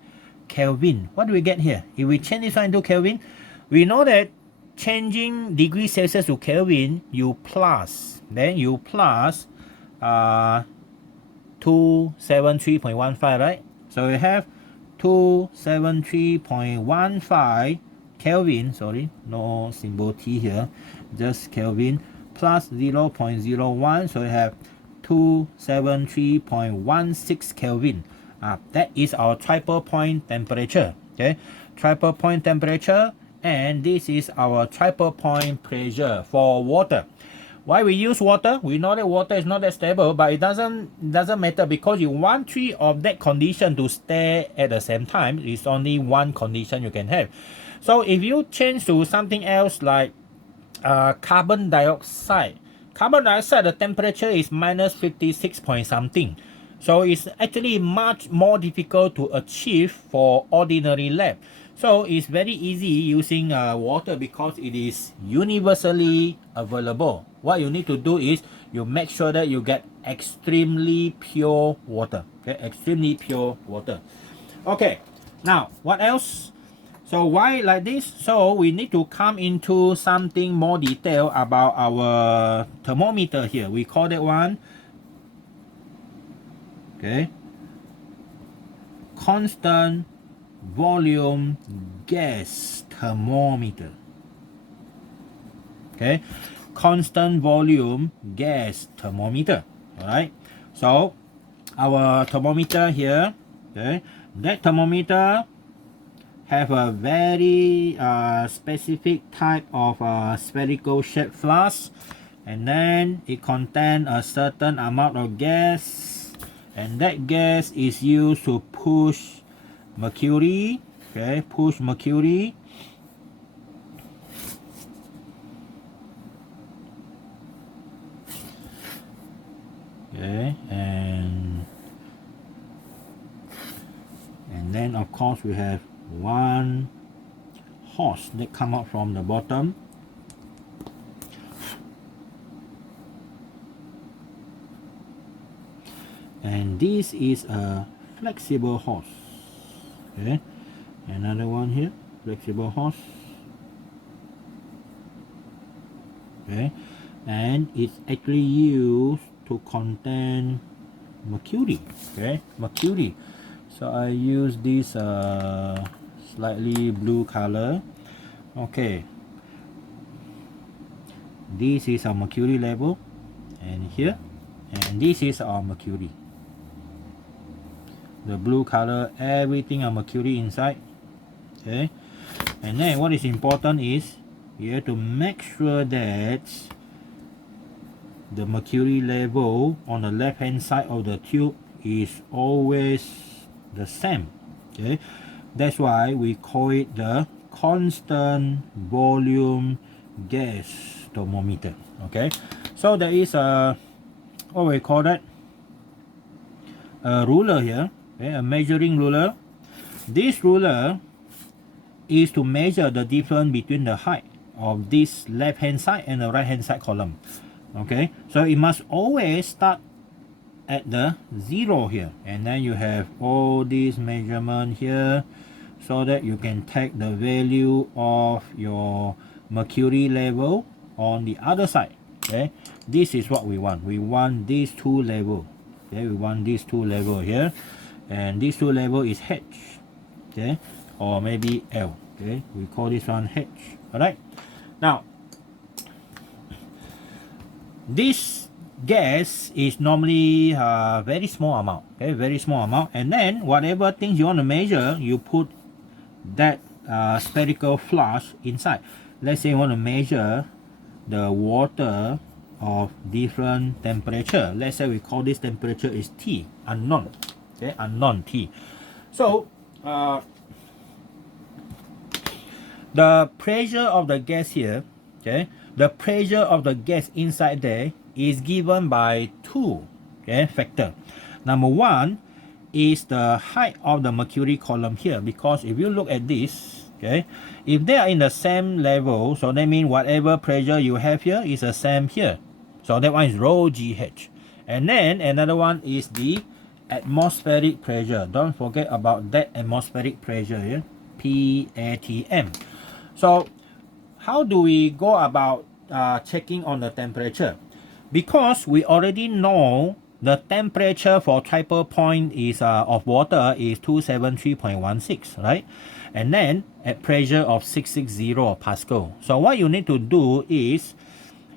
Kelvin, what do we get here? If we change this one into Kelvin, we know that changing degree Celsius to Kelvin, you plus 273.15, right? So we have 273.15 Kelvin, sorry, no symbol T here, just Kelvin, plus 0.01, so we have 273.16 Kelvin. That is our triple point temperature. Okay, triple point temperature, and this is our triple point pressure for water. Why we use water? We know that water is not that stable, but it doesn't matter because you want three of that condition to stay at the same time. It's only one condition you can have. So if you change to something else like carbon dioxide, the temperature is minus 56 point something. So it's actually much more difficult to achieve for ordinary lab. So it's very easy using water because it is universally available. What you need to do is you make sure that you get extremely pure water. Okay, extremely pure water. Okay, now what else? So why like this? So we need to come into something more detail about our thermometer here. We call that one, okay, constant volume gas thermometer. Okay, constant volume gas thermometer. All right. So our thermometer here, okay, That thermometer have a very specific type of spherical shaped flask, and then it contains a certain amount of gas, and that gas is used to push mercury. Okay, push mercury. Okay, and then of course we have one hose that come out from the bottom. And this is a flexible hose. Okay, another one here, flexible hose. Okay, and it's actually used to contain mercury. Okay, mercury. So I use this slightly blue color. Okay, this is our mercury level, and here, and this is our mercury. The blue color, everything are mercury inside. Okay, and then what is important is you have to make sure that the mercury level on the left hand side of the tube is always the same. Okay, that's why we call it the constant volume gas thermometer. Okay, so there is a, what we call that, a ruler here. Okay, a measuring ruler. This ruler is to measure the difference between the height of this left hand side and the right hand side column. Okay, so it must always start at the 0 here, and then you have all these measurement here, so that you can take the value of your mercury level on the other side. Okay, this is what we want. We want these two level. Okay, we want these two level here, and this two level is H. Okay, or maybe L. Okay, we call this one H. All right. Now, this gas is normally very small amount. Okay, very small amount, and then whatever things you want to measure, you put that spherical flask inside. Let's say you want to measure the water of different temperature. Let's say we call this temperature is T, unknown. Okay, unknown T. So the pressure of the gas here, okay, the pressure of the gas inside there is given by two, okay, factor. Number one is the height of the mercury column here, because if you look at this, okay, if they are in the same level, so that means whatever pressure you have here is the same here. So that one is rho GH. And then another one is the atmospheric pressure. Don't forget about that atmospheric pressure here, PATM. So how do we go about checking on the temperature? Because we already know the temperature for triple point is of water is 273.16, right? And then at pressure of 660 Pascal. So what you need to do is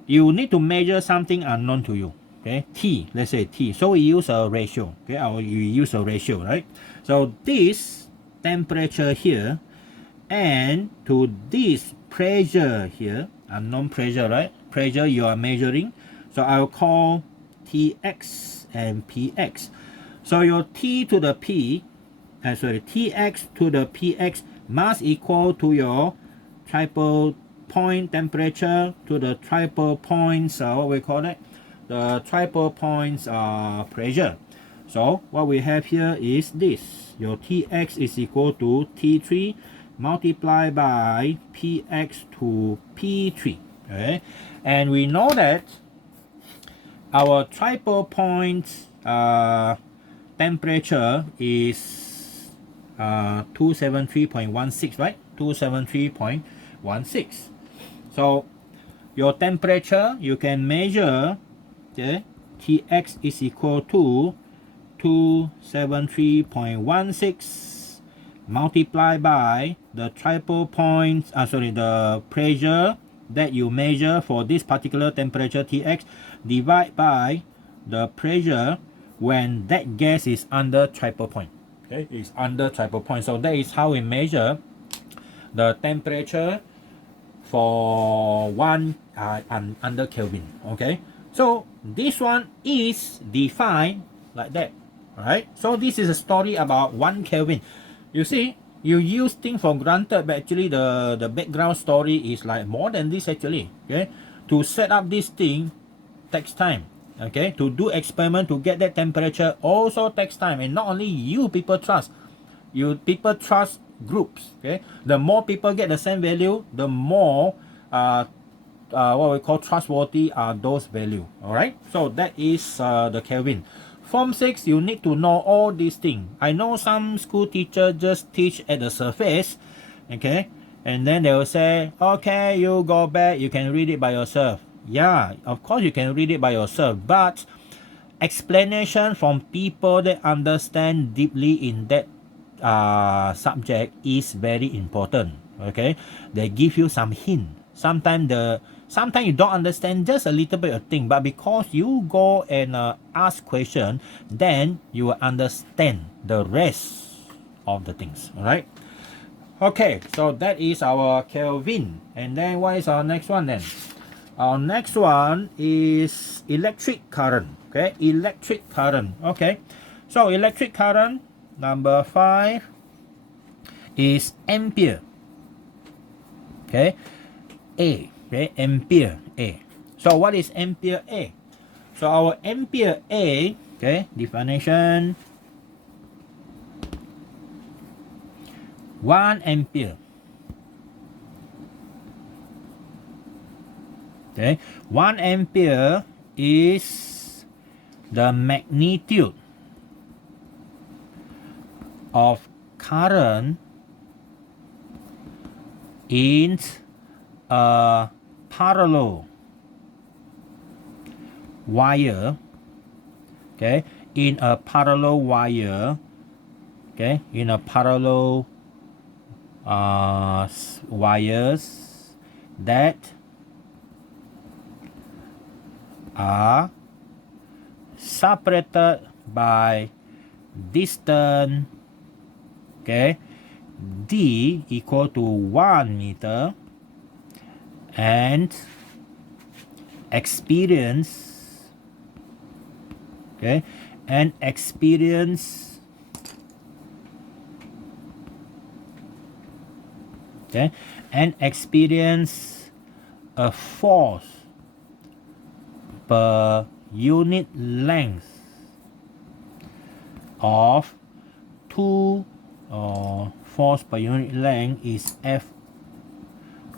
you need to measure something unknown to you. Okay, T, let's say T. So we use a ratio. Okay, or you use a ratio, right? So this temperature here and to this pressure here, unknown pressure, right? Pressure you are measuring. So I'll call Tx and Px. So your T to the P, Tx to the Px must equal to your triple point temperature to the triple points, what we call it, the triple points pressure. So what we have here is this. Your Tx is equal to T3 multiplied by Px to P3. Okay, and we know that our triple point temperature is 273.16, right? 273.16. So your temperature you can measure, okay, Tx is equal to 273.16 multiplied by the triple points, the pressure that you measure for this particular temperature Tx, divide by the pressure when that gas is under triple point. Okay, it's under triple point. So that is how we measure the temperature for one under Kelvin. Okay, so this one is defined like that. Alright, so this is a story about 1 Kelvin. You see, you use things for granted, but actually the background story is like more than this actually. Okay, to set up this thing takes time. Okay, to do experiment to get that temperature also takes time, and not only you people trust, you people trust groups. Okay, the more people get the same value, the more what we call trustworthy are those value. All right, so that is the Kelvin. Form 6, you need to know all these things. I know some school teacher just teach at the surface, okay, and then they will say, okay, you go back, you can read it by yourself. Yeah, of course you can read it by yourself, but explanation from people that understand deeply in that subject is very important. Okay, they give you some hint. Sometimes you don't understand just a little bit of thing, but because you go and ask question, then you will understand the rest of the things. All right. Okay, so that is our Kelvin. And then what is our next one then? Our next one is electric current. Okay, electric current. Okay, so electric current number 5 is ampere. Okay, A. Okay, ampere A. So what is ampere A? So our ampere A, okay, definition, 1 ampere. Okay, 1 ampere is the magnitude of current in a parallel wire. Okay, in a parallel wire. Okay, in a parallel wires that are separated by distance. Okay, D equal to 1 meter, and experience, okay, and experience, okay, and experience a force per unit length of 2 force per unit length is F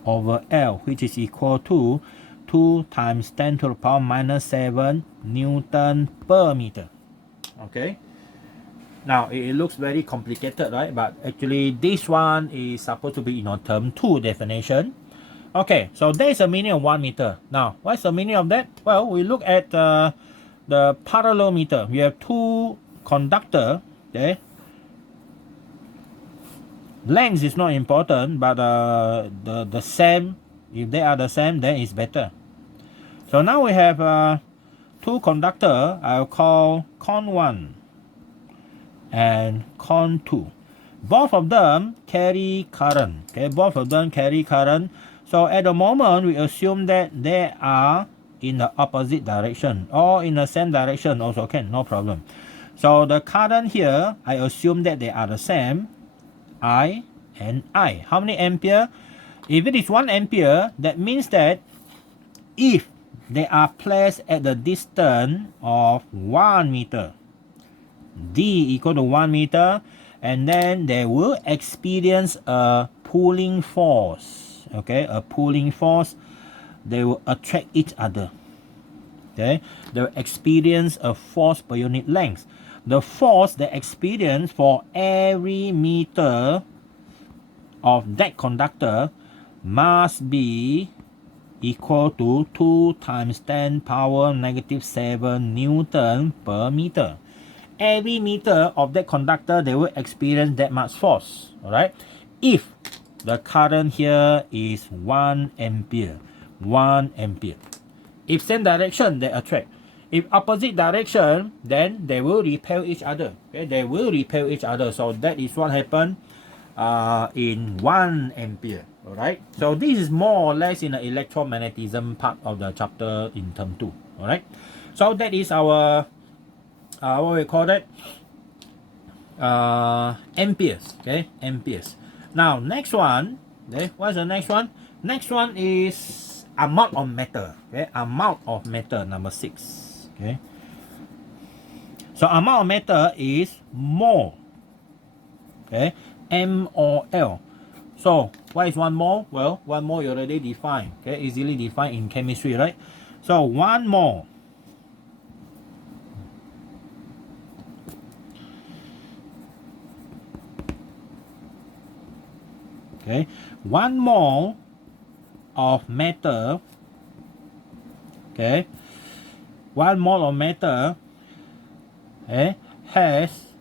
over L, which is equal to 2 times 10 to the power minus 7 Newton per meter. Okay, now it looks very complicated, right? But actually this one is supposed to be in our term 2 definition. Okay, so there is a meaning of 1 meter. Now what's the meaning of that? Well, we look at the parallel meter. We have 2 conductor. Okay, length is not important, but the same, if they are the same, then it's better. So now we have 2 conductor. I'll call con 1 and con 2. Both of them carry current. Okay, both of them carry current. So at the moment, we assume that they are in the opposite direction or in the same direction also can, no problem. So the current here, I assume that they are the same, I and I. How many ampere? If it is 1 ampere, that means that if they are placed at the distance of 1 meter, D equal to 1 meter, and then they will experience a pulling force. Okay, a pulling force. They will attract each other. Okay, they will experience a force per unit length. The force they experience for every meter of that conductor must be equal to 2 times 10 power negative 7 Newton per meter. Every meter of that conductor, they will experience that much force. Alright, if the current here is 1 ampere, 1 ampere. If same direction, they attract. If opposite direction, then they will repel each other. Okay, they will repel each other. So that is what happened in 1 ampere. All right. So this is more or less in the electromagnetism part of the chapter in term 2. All right. So that is our what we call that, amperes. Okay, amperes. Now next one. Okay, what's the next one? Next one is amount of matter. Okay, amount of matter, number 6. Okay. So amount of matter is mole. Okay, MOL. So what is 1 mole? Well, 1 mole you already defined. Okay, easily defined in chemistry, right? So 1 mole. Okay, 1 mole of matter. Okay, 1 mole of matter, okay, has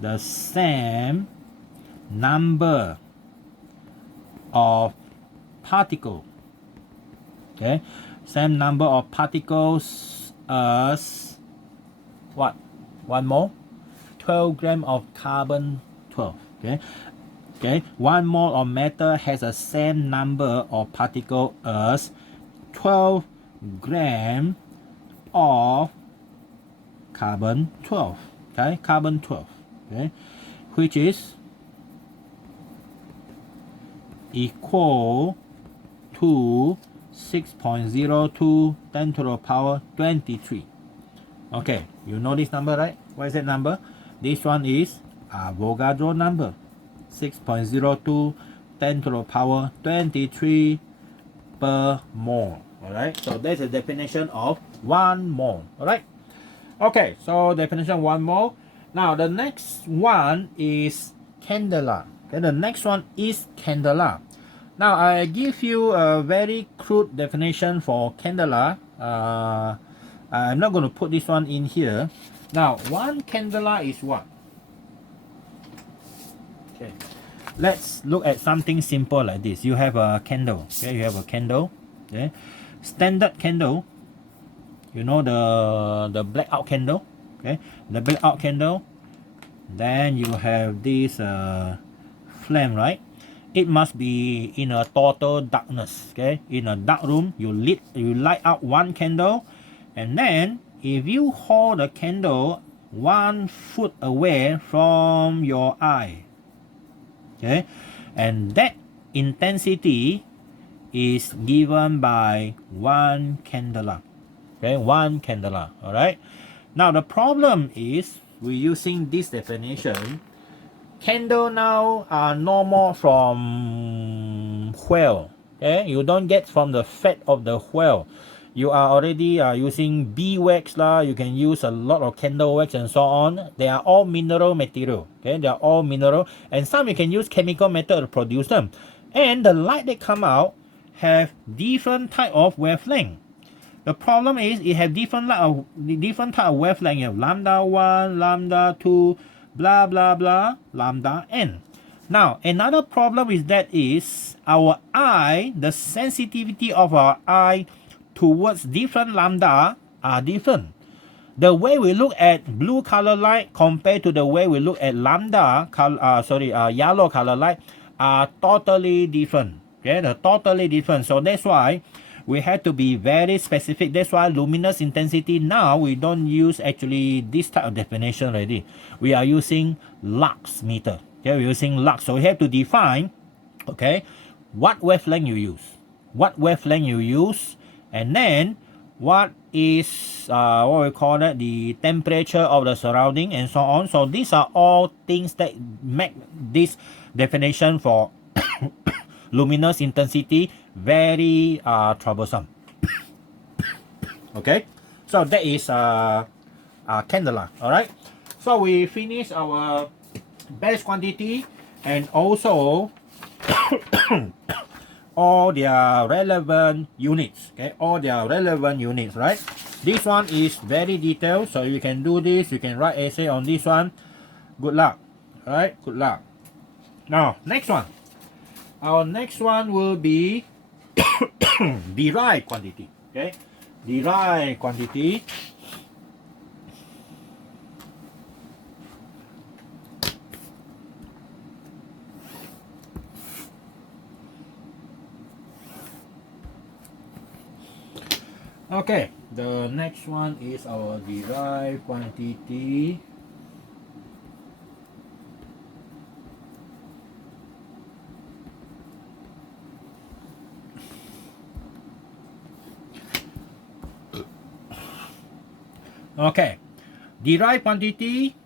the same number of particles. Okay, same number of particles as what? 1 mole? 12 grams of carbon 12. Okay. Okay, 1 mole of matter has the same number of particles as 12 grams of carbon 12. Okay, carbon 12. Okay, which is equal to 6.02 10 to the power 23. Okay, you know this number, right? What is that number? This one is Avogadro number. 6.02 10 to the power 23 per mole. Alright, so that's the definition of 1 mole. Alright, okay, so definition 1 mole. Now the next one is candela. Okay, the next one is candela. Now I give you a very crude definition for candela. I'm not going to put this one in here. Now 1 candela is what? Okay, let's look at something simple like this. You have a candle. Okay, you have a candle. Okay, standard candle. You know the blackout candle. Okay, the blackout candle. Then you have this flame, right? It must be in a total darkness. Okay, in a dark room, you light up 1 candle, and then if you hold the candle 1 foot away from your eye, okay, and that intensity is given by 1 candela. Okay, 1 candela. All right. Now the problem is we're using this definition. Candle now are no more from whale. Okay, you don't get from the fat of the whale. You are already using beeswax lah. You can use a lot of candle wax and so on. They are all mineral material. Okay, they are all mineral, and some you can use chemical method to produce them. And the light that come out have different type of wavelength. The problem is it have different type of wavelength. You have lambda 1, lambda 2, blah blah blah, lambda n. Now another problem is that is our eye, the sensitivity of our eye towards different lambda are different. The way we look at blue color light compared to the way we look at yellow color light are totally different. Okay, they're totally different. So that's why we have to be very specific. That's why luminous intensity now we don't use actually this type of definition already. We are using lux meter. Okay, we're using lux. So we have to define, okay, what wavelength you use, and then what is what we call that, the temperature of the surrounding and so on. So these are all things that make this definition for luminous intensity very troublesome. Okay, so that is candela. All right, so we finish our base quantity and also all their relevant units. Okay, all their relevant units, right? This one is very detailed, so you can do this. You can write essay on this one. Good luck. All right, good luck. Now next one. Our next one will be derived quantity. Okay, derived quantity. Okay, the next one is our derived quantity. Okay, derived quantity,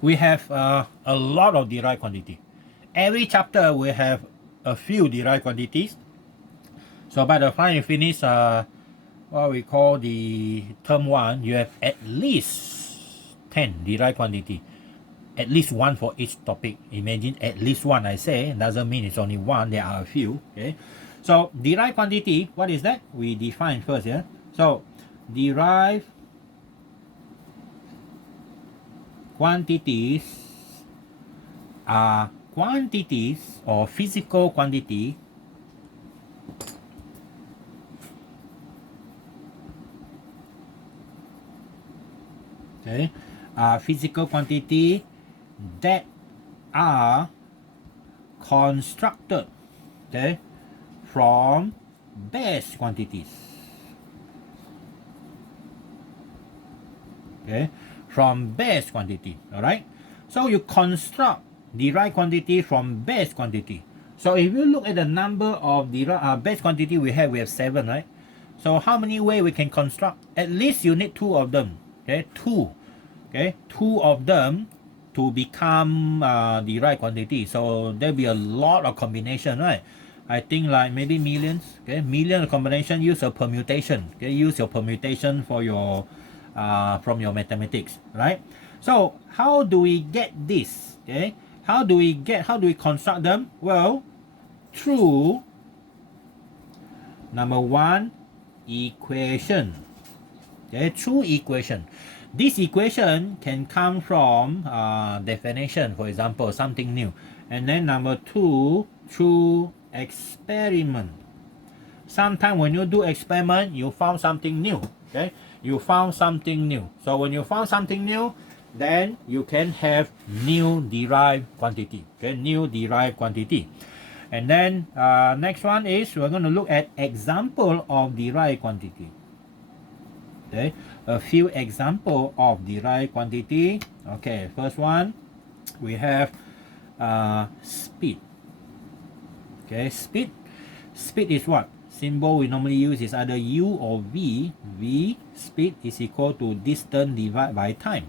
we have a lot of derived quantity. Every chapter we have a few derived quantities. So by the time you finish what we call the term 1, you have at least 10 derived quantity. At least one for each topic. Imagine at least one, I say. Doesn't mean it's only one, there are a few. Okay. So derived quantity, what is that? We define first, yeah. So derived quantities are quantities or physical quantity okay, physical quantity that are constructed, okay, from base quantities. Okay, from base quantity. All right. So you construct derived quantity from base quantity. So if you look at the number of base quantity we have 7, right? So how many ways we can construct? At least you need 2 of them. Okay, 2. Okay, 2 of them to become derived quantity. So there'll be a lot of combination, right? I think like maybe millions. Okay, million combination. Use a permutation. Okay, use your permutation for your from your mathematics, right? So how do we get this? Okay, how do we construct them? Well, through number 1, equation. Okay, through equation. This equation can come from definition, for example, something new. And then number 2, through experiment. Sometimes when you do experiment, you found something new. Okay, you found something new. So when you found something new, then you can have new derived quantity. Okay, new derived quantity. And then next one is we're going to look at example of derived quantity. Okay, a few example of derived quantity. Okay, first one we have speed. Okay, speed is what? Symbol we normally use is either u or v. V, speed, is equal to distance divided by time.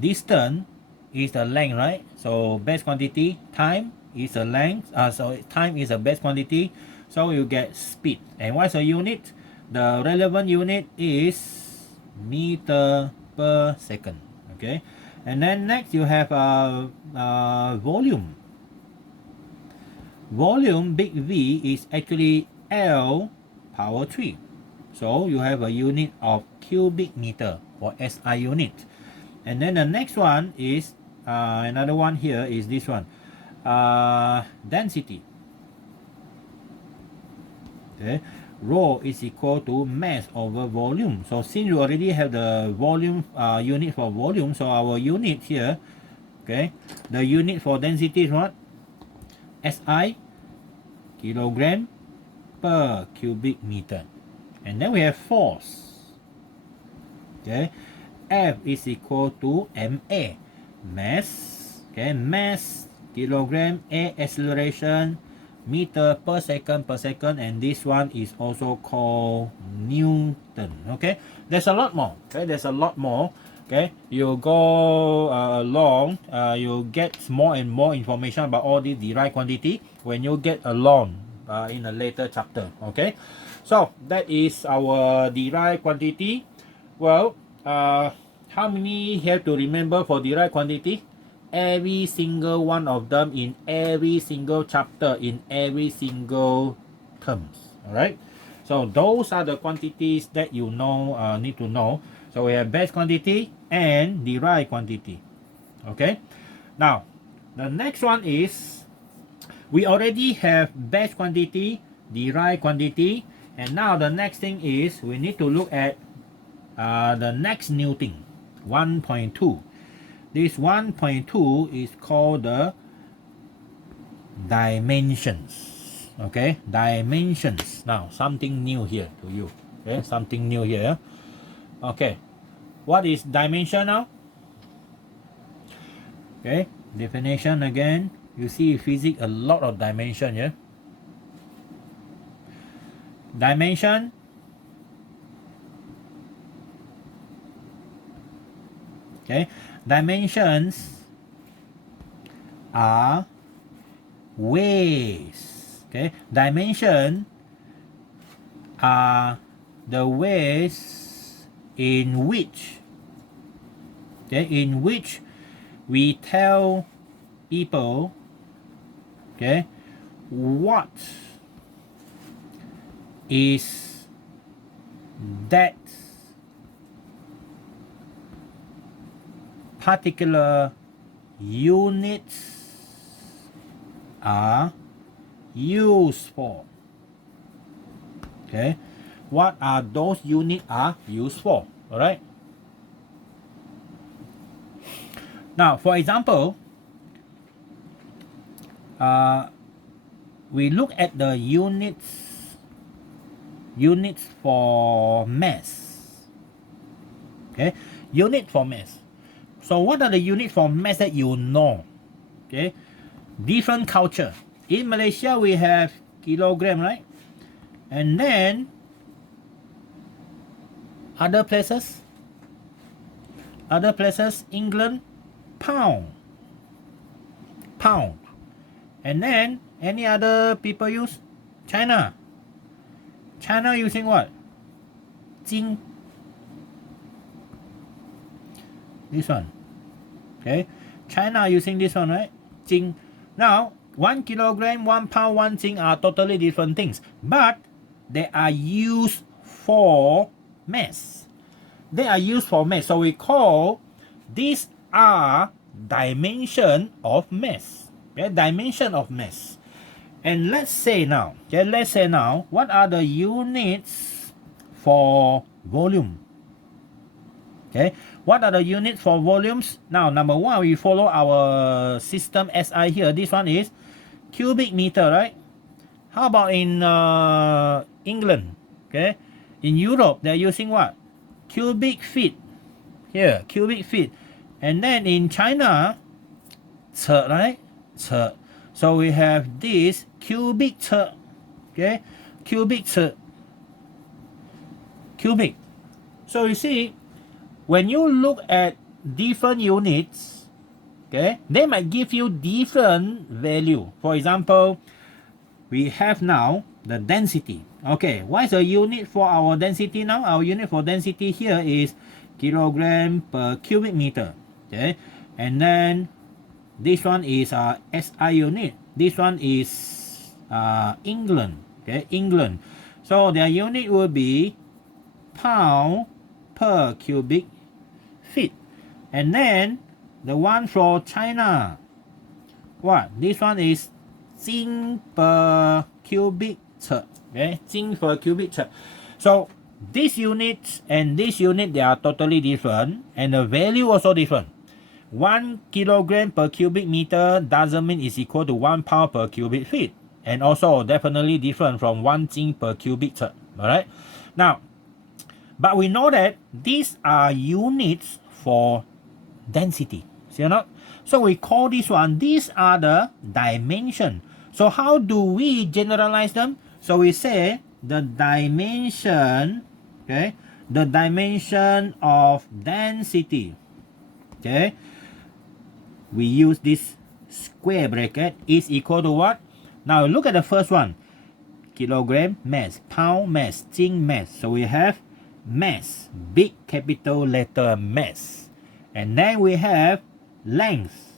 Distance is the length, right? So base quantity, time is a length, so time is a base quantity, so you get speed. And what's the unit? The relevant unit is meter per second. Okay, and then next you have volume. Volume, big V, is actually L power 3. So you have a unit of cubic meter or SI unit. And then the next one is another one here is this one, density. Okay, rho is equal to mass over volume. So since you already have the volume unit for volume, so our unit here, okay, the unit for density is what? SI, kilogram per cubic meter. And then we have force. Okay, F is equal to MA, mass. Okay, mass, kilogram, A, acceleration, meter per second, and this one is also called Newton. Okay, there's a lot more. Okay, there's a lot more. Okay, you go along, you get more and more information about all these derived quantity when you get along in a later chapter. Okay, so that is our derived quantity. Well, how many have to remember for derived quantity? Every single one of them in every single chapter, in every single terms. All right, so those are the quantities that you know need to know. So we have base quantity and derived quantity. Okay, now the next one is we already have base quantity, derived quantity. And now the next thing is we need to look at the next new thing, 1.2. This 1.2 is called the dimensions. Okay, dimensions. Now something new here to you. Okay, something new here. Okay, what is dimension now? Okay, definition again. You see in physics a lot of dimension, yeah? Dimension okay, dimensions are ways. Okay, dimension are the ways in which we tell people what is that particular units are used for. Okay, what are those units are used for? All right. Now, for example, we look at the units for mass. Okay, unit for mass. So what are the units for mass that you know? Okay, different culture. In Malaysia, we have kilogram, right? And then other places, England, pound. And then any other people use? China using what? Jing. This one. Okay, China using this one, right? Jing. Now 1 kilogram, 1 pound, 1 jing are totally different things, but they are used for mass. So we call these are dimension of mass. Okay, dimension of mass. And let's say now, what are the units for volume? Okay, what are the units for volumes? Now, number one, we follow our system SI here. This one is cubic meter, right? How about in England? Okay, in Europe, they're using what? Cubic feet. Here, cubic feet. And then in China, 尺, right? 尺. So we have this cubic 尺. Okay, cubic 尺. Cubic. So you see, when you look at different units, okay, they might give you different value. For example, we have now the density. Okay, what is the unit for our density now? Our unit for density here is kilogram per cubic meter. Okay, and then this one is SI unit. This one is England. Okay, England. So their unit will be pound per cubic feet. And then the one for China, what? This one is jing per cubic 尺. Okay, jing per cubic 尺. So this unit and this unit, they are totally different, and the value also different. 1 kilogram per cubic meter doesn't mean it's equal to 1 pound per cubic feet, and also definitely different from 1 jing per cubic 尺. All right. Now, but we know that these are units for density. See or not? So we call this one, these are the dimension. So how do we generalize them? So we say the dimension, okay, the dimension of density. Okay, we use this square bracket is equal to what? Now look at the first one. Kilogram mass, pound mass, jing mass. So we have mass, big capital letter mass. And then we have length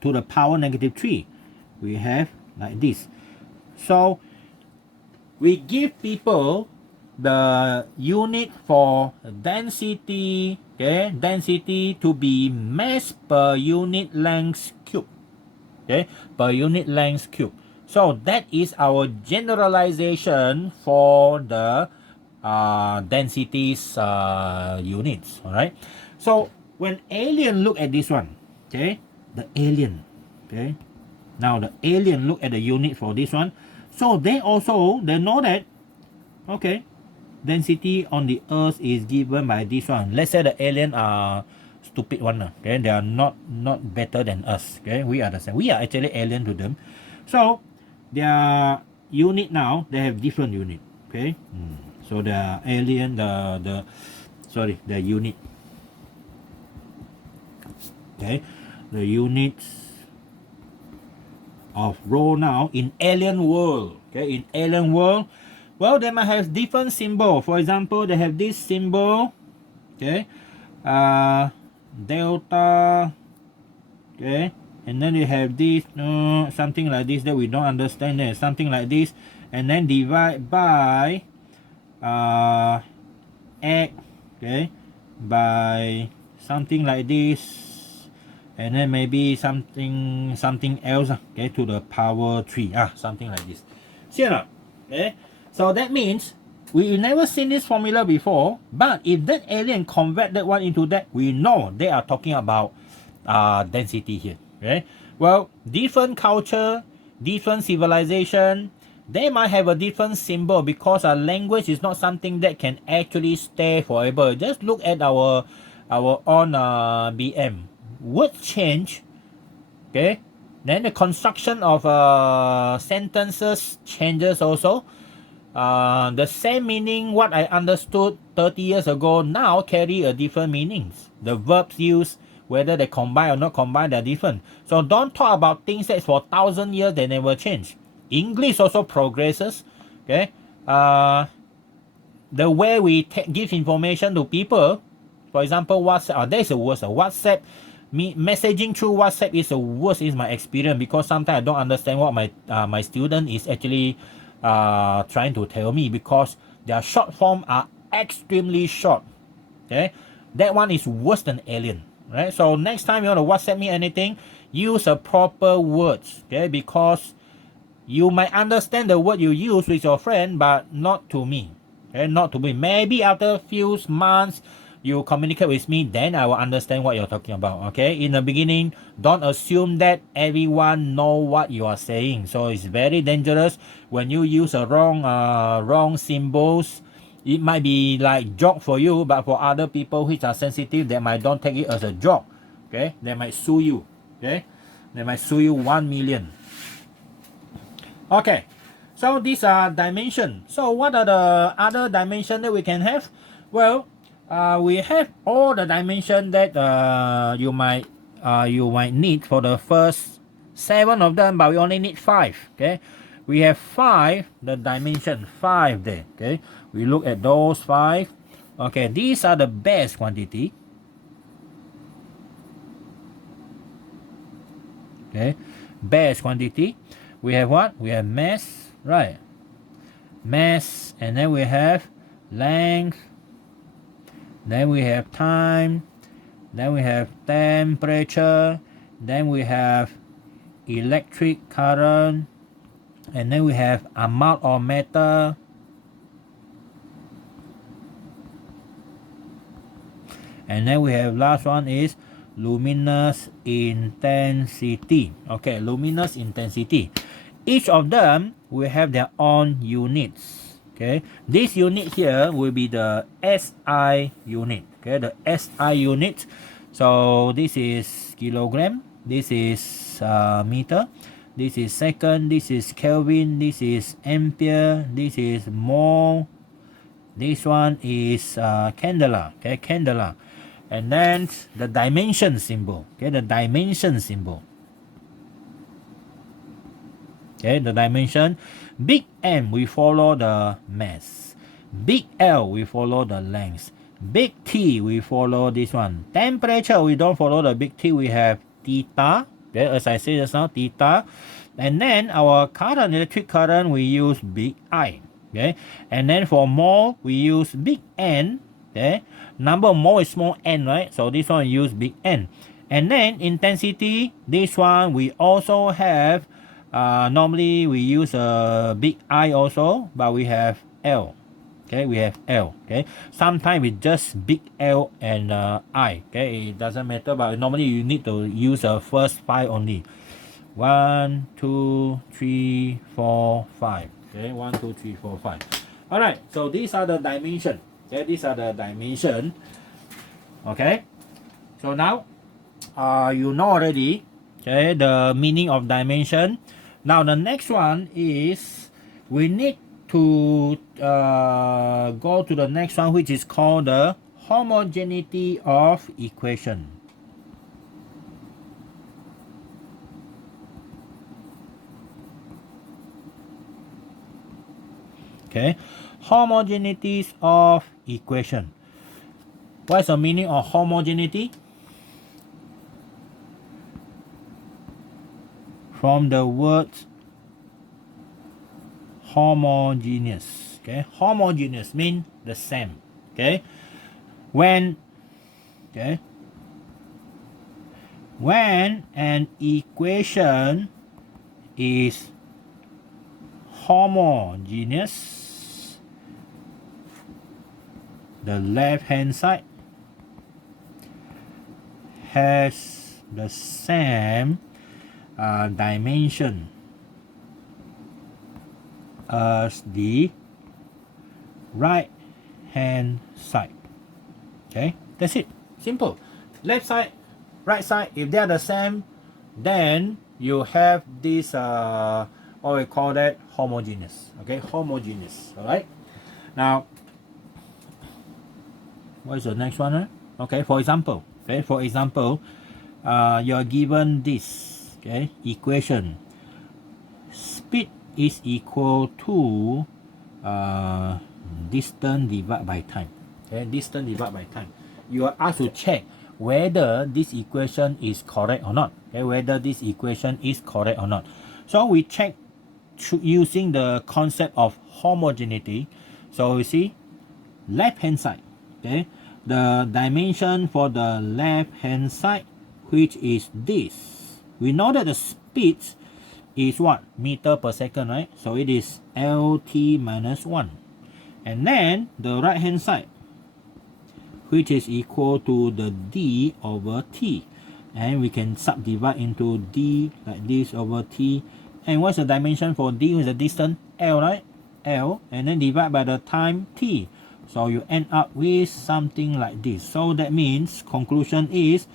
to the power -3. We have like this. So we give people the unit for density, okay, density to be mass per unit length cube. Okay, per unit length cube. So that is our generalization for the densities units. All right. So when alien look at this one, okay, the alien, okay, now the alien look at the unit for this one, so they know that, okay, density on the earth is given by this one. Let's say the alien are stupid one, okay, they are not better than us, okay, we are the same, we are actually alien to them. So their unit now, they have different unit, okay. So the alien, the unit, okay, the units of rho now in alien world, okay, in alien world, well, they might have different symbol. For example, they have this symbol, okay, delta, okay, and then they have this something like this that we don't understand there, something like this, and then divide by x, okay, by something like this, and then maybe something else, okay, to the power 3, something like this. See or not? Okay, so that means we never seen this formula before, but if that alien convert that one into that, we know they are talking about density here. Okay, well, different culture, different civilization, they might have a different symbol, because our language is not something that can actually stay forever. Just look at our own BM. Word change, okay, then the construction of sentences changes also. The same meaning what I understood 30 years ago now carry a different meanings. The verbs used, whether they combine or not combine, they're different. So don't talk about things that for 1,000 years they never change. English also progresses, okay. The way we give information to people, for example, WhatsApp, there's a worst. WhatsApp, messaging through WhatsApp is the worst in my experience, because sometimes I don't understand what my student is actually trying to tell me, because their short form are extremely short. Okay, that one is worse than alien. Right. So next time you want to WhatsApp me anything, use a proper words. Okay, because you might understand the word you use with your friend, but not to me. Okay, not to me. Maybe after a few months, you communicate with me, then I will understand what you're talking about. Okay, in the beginning, don't assume that everyone know what you are saying. So it's very dangerous when you use a wrong symbols. It might be like joke for you, but for other people which are sensitive, they might don't take it as a joke. Okay, they might sue you. Okay, they might sue you 1 million. Okay, so these are dimension. So what are the other dimension that we can have? Well, we have all the dimension that you might need for the first 7 of them, but we only need 5. Okay, we have 5, the dimension 5 there. Okay, we look at those 5. Okay, these are the base quantity. Okay, base quantity. We have what? We have mass, right? Mass, and then we have length, then we have time, then we have temperature, then we have electric current, and then we have amount of matter, and then we have last one is luminous intensity. Okay, luminous intensity. Each of them will have their own units. Okay, this unit here will be the SI unit. Okay, the SI unit. So this is kilogram, this is meter, this is second, this is Kelvin, this is ampere, this is mole, this one is candela. Okay, candela. And then the dimension symbol. Okay, the dimension symbol. Okay, the dimension. Big M, we follow the mass. Big L, we follow the length. Big T, we follow this one. Temperature, we don't follow the big T, we have theta. Okay, as I said just now, theta. And then our current, electric current, we use big I. Okay, and then for mole, we use big N. Okay, number of mole is small n, right? So this one use big N. And then intensity, this one we also have Normally we use a big I also, but we have L. Okay, we have L. Okay, sometimes we just big L and I. Okay, it doesn't matter, but normally you need to use the first 5 only. 1, 2, 3, 4, 5. Okay, 1, 2, 3, 4, 5. All right, so these are the dimension. Okay, these are the dimension. Okay, so now you know already. Okay, the meaning of dimension. Now the next one is we need to go to the next one, which is called the homogeneity of equation. Okay, homogeneities of equation. What's the meaning of homogeneity? From the word homogeneous. Okay, homogeneous means the same. Okay, when an equation is homogeneous, the left hand side has the same dimension as the right hand side. Okay, that's it. Simple. Left side, right side, if they are the same, then you have this what we call that homogeneous. Okay, homogeneous. All right. Now, what is the next one? Okay, for example. Okay, for example, you are given this equation. Speed is equal to distance divided by time. Okay, distance divided by time. You are asked to check whether this equation is correct or not. Okay, whether this equation is correct or not. So we check using the concept of homogeneity. So you see, left hand side. Okay, the dimension for the left hand side, which is this. We know that the speed is what? Meter per second, right? So it is LT minus 1. And then the right hand side, which is equal to the D over T. And we can subdivide into D like this over T. And what's the dimension for D? Is the distance? L, right? L. And then divide by the time T. So you end up with something like this. So that means conclusion is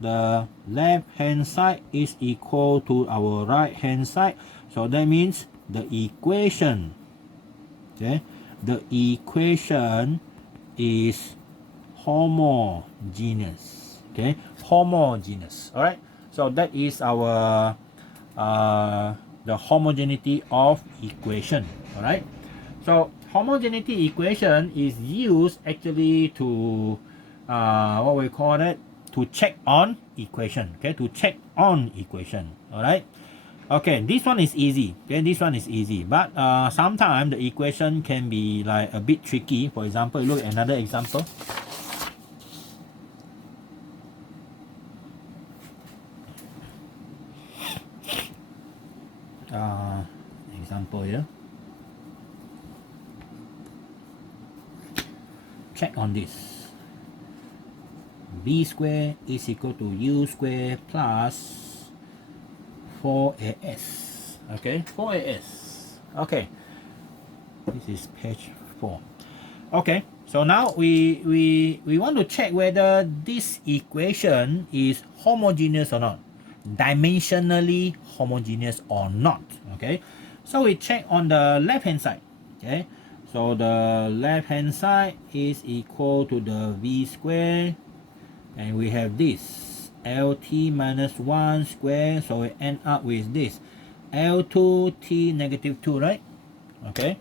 the left hand side is equal to our right hand side. So that means the equation, okay, the equation is homogeneous. Okay, homogeneous. All right. So that is our the homogeneity of equation. All right. So homogeneity equation is used actually to what we call it, to check on equation. Okay, to check on equation. All right. Okay, this one is easy. Okay, this one is easy. But sometimes the equation can be like a bit tricky. For example, look at another example. Example here. Check on this. B square is equal to U square plus 4AS. Okay, 4AS. Okay, this is page 4. Okay, so now we want to check whether this equation is homogeneous or not, dimensionally homogeneous or not. Okay, so we check on the left hand side. Okay, so the left hand side is equal to the V square, and we have this LT minus 1 square, so we end up with this L2T negative 2, right? Okay.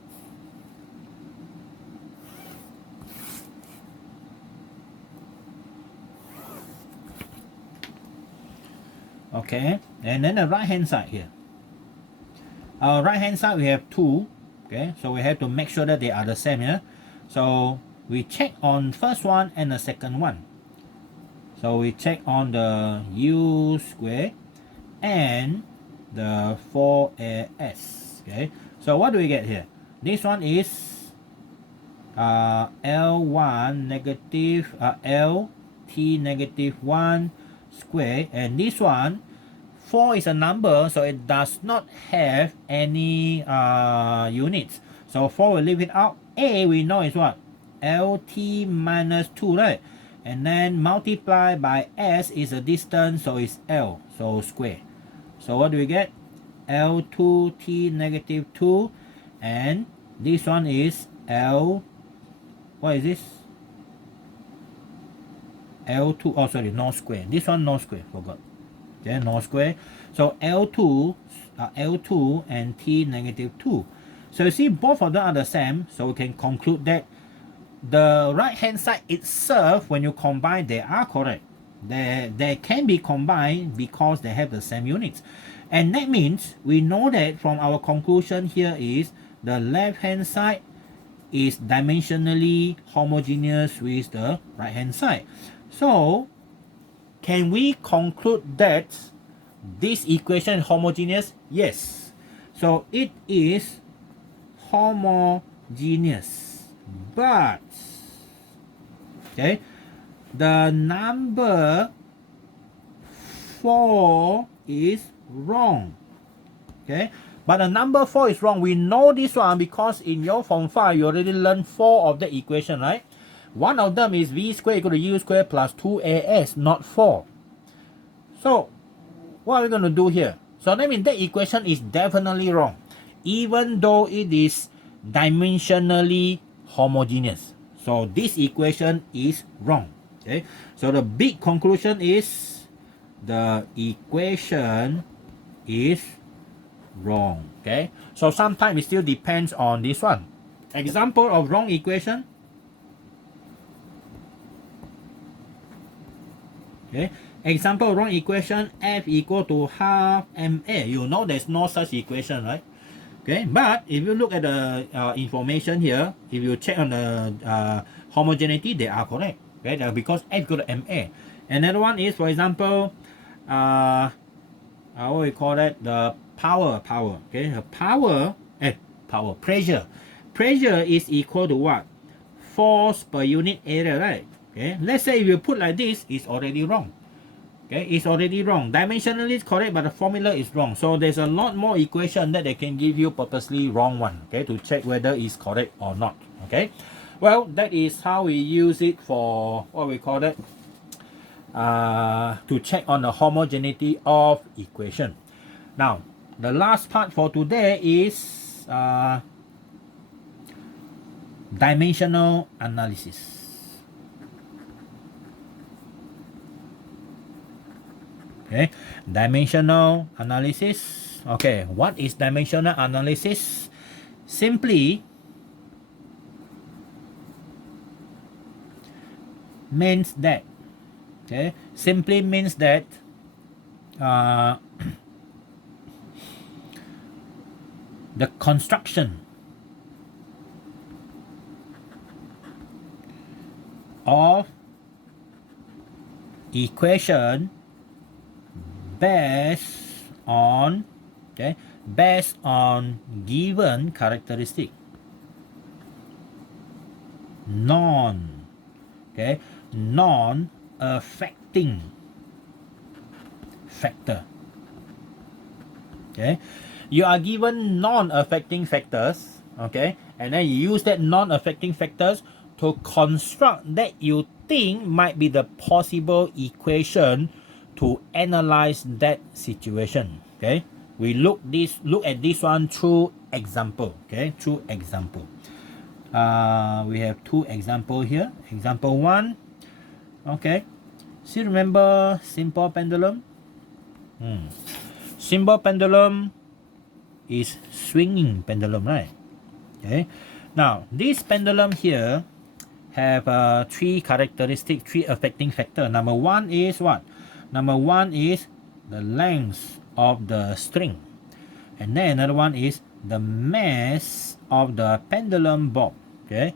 Okay, and then the right hand side here. Our right hand side we have 2. Okay, so we have to make sure that they are the same. Yeah, so we check on first one and the second one. So we check on the U square and the 4as. Okay, so what do we get here? This one is L1 negative LT negative 1 square, and this one 4 is a number, so it does not have any units, so 4 will leave it out. A we know is what? LT minus 2, right? And then multiply by S is a distance, so it's L, so square. So what do we get? L2T negative 2, and this one is L, what is this? L2, oh sorry, no square. This one no square, forgot. Okay, no square. So L2 and T negative 2. So you see both of them are the same, so we can conclude that the right hand side itself, when you combine, they are correct. They can be combined because they have the same units. And that means we know that from our conclusion here is the left hand side is dimensionally homogeneous with the right hand side. So can we conclude that this equation is homogeneous? Yes. So it is homogeneous. But okay, the number 4 is wrong. Okay, but the number 4 is wrong. We know this one because in your form 5 you already learned 4 of the equation, right? One of them is v squared equal to u squared plus 2as, not 4. So what are we going to do here? So that means that equation is definitely wrong, even though it is dimensionally homogeneous. So this equation is wrong. Okay, so the big conclusion is the equation is wrong. Okay, so sometimes it still depends on this one. Example of wrong equation. Okay, example of wrong equation, F equal to half ma. You know there's no such equation, right? Okay, but if you look at the information here, if you check on the homogeneity, they are correct. Okay, because F equal to ma. Another one is, for example, what we call that, the power. Okay, the pressure is equal to what? Force per unit area, right? Okay, let's say if you put like this, it's already wrong. Okay, it's already wrong. Dimensionally it's correct, but the formula is wrong. So there's a lot more equation that they can give you purposely wrong one. Okay, to check whether it's correct or not. Okay, well, that is how we use it for what we call that, to check on the homogeneity of equation. Now, the last part for today is dimensional analysis. Okay, dimensional analysis. Okay, what is dimensional analysis? Simply means that, okay, simply means that the construction of equation based on given characteristic, non-affecting factor. Okay, you are given non-affecting factors, okay, and then you use that non-affecting factors to construct that you think might be the possible equation to analyze that situation. Okay, we look at this one through example. Okay, through example. We have two example here. Example 1. Okay, still remember simple pendulum? Simple pendulum is swinging pendulum, right? Okay, now this pendulum here have three characteristics, three affecting factor. Number 1 is what? Number 1 is the length of the string, and then another one is the mass of the pendulum bob. Okay,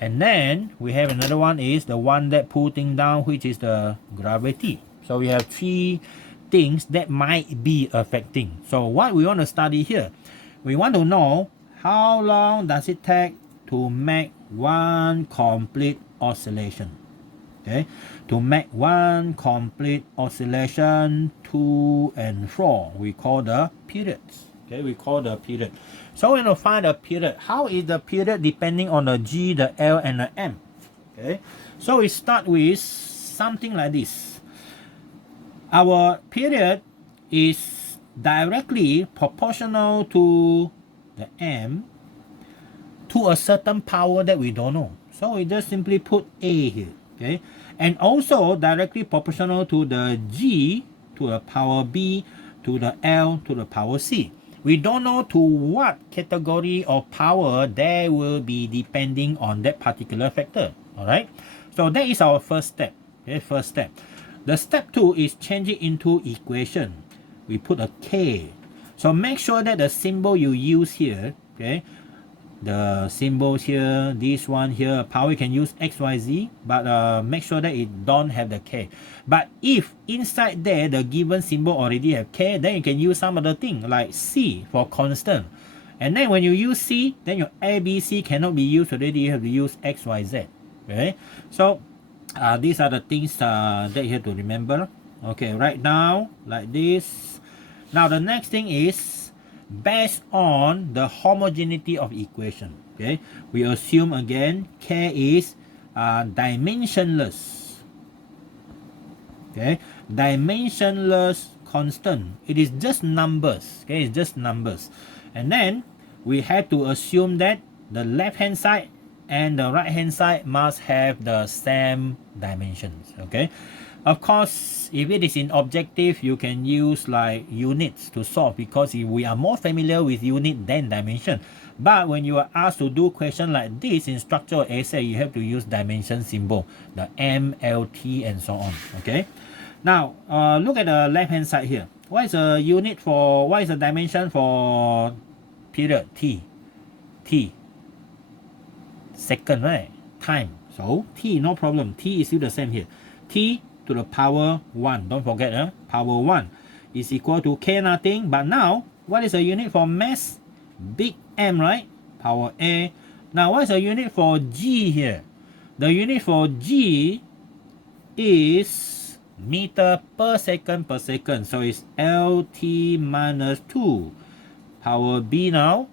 and then we have another one is the one that pulling down, which is the gravity. So we have three things that might be affecting. So what we want to study here, we want to know how long does it take to make one complete oscillation. Okay, to make one complete oscillation to and fro, we call the periods. Okay, we call the period. So we're going to find the period. How is the period depending on the G, the L, and the M? Okay, so we start with something like this. Our period is directly proportional to the M to a certain power that we don't know. So we just simply put A here. Okay, and also directly proportional to the G to the power B to the L to the power C. We don't know to what category of power they will be depending on that particular factor. All right, so that is our first step. Okay, first step. The step 2 is change it into equation. We put a K. So make sure that the symbol you use here, okay, the symbols here, this one here, power you can use X, Y, Z, but make sure that it don't have the K. But if inside there the given symbol already have K, then you can use some other thing like C for constant. And then when you use C, then your A, B, C cannot be used already. You have to use X, Y, Z. Okay, so these are the things that you have to remember. Okay, right now like this. Now the next thing is based on the homogeneity of equation. Okay, we assume again K is dimensionless. Okay, dimensionless constant. It is just numbers. Okay, it's just numbers. And then we have to assume that the left hand side and the right hand side must have the same dimensions. Okay, of course, if it is in objective, you can use like units to solve, because we are more familiar with unit than dimension. But when you are asked to do question like this in structural essay, you have to use dimension symbol, the M, L, T, and so on. Okay, now look at the left hand side here. What is a unit for, what is the dimension for period? T. Second, right? Time. So T, no problem. T is still the same here. T to the power 1. Don't forget, power 1 is equal to K nothing. But now, what is a unit for mass? Big M, right? Power A. Now, what is a unit for G here? The unit for G is meter per second per second. So it's LT minus 2. Power B now.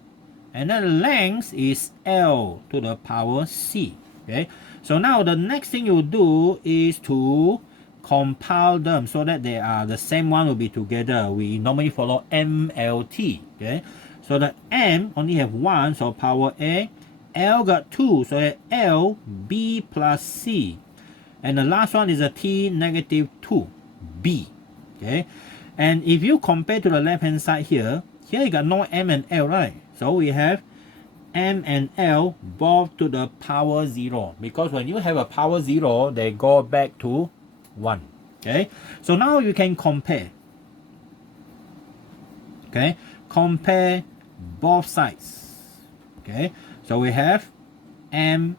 And then length is L to the power C. Okay, so now the next thing you do is to compile them so that they are the same one will be together. We normally follow MLT. Okay, so the M only have 1, so power A. L got 2, so that L B plus C. And the last one is a T negative 2 B. Okay, and if you compare to the left hand side here you got no M and L, right? So we have M and L both to the power 0, because when you have a power 0, they go back to 1. Okay, so now you can compare. Okay, compare both sides. Okay, so we have M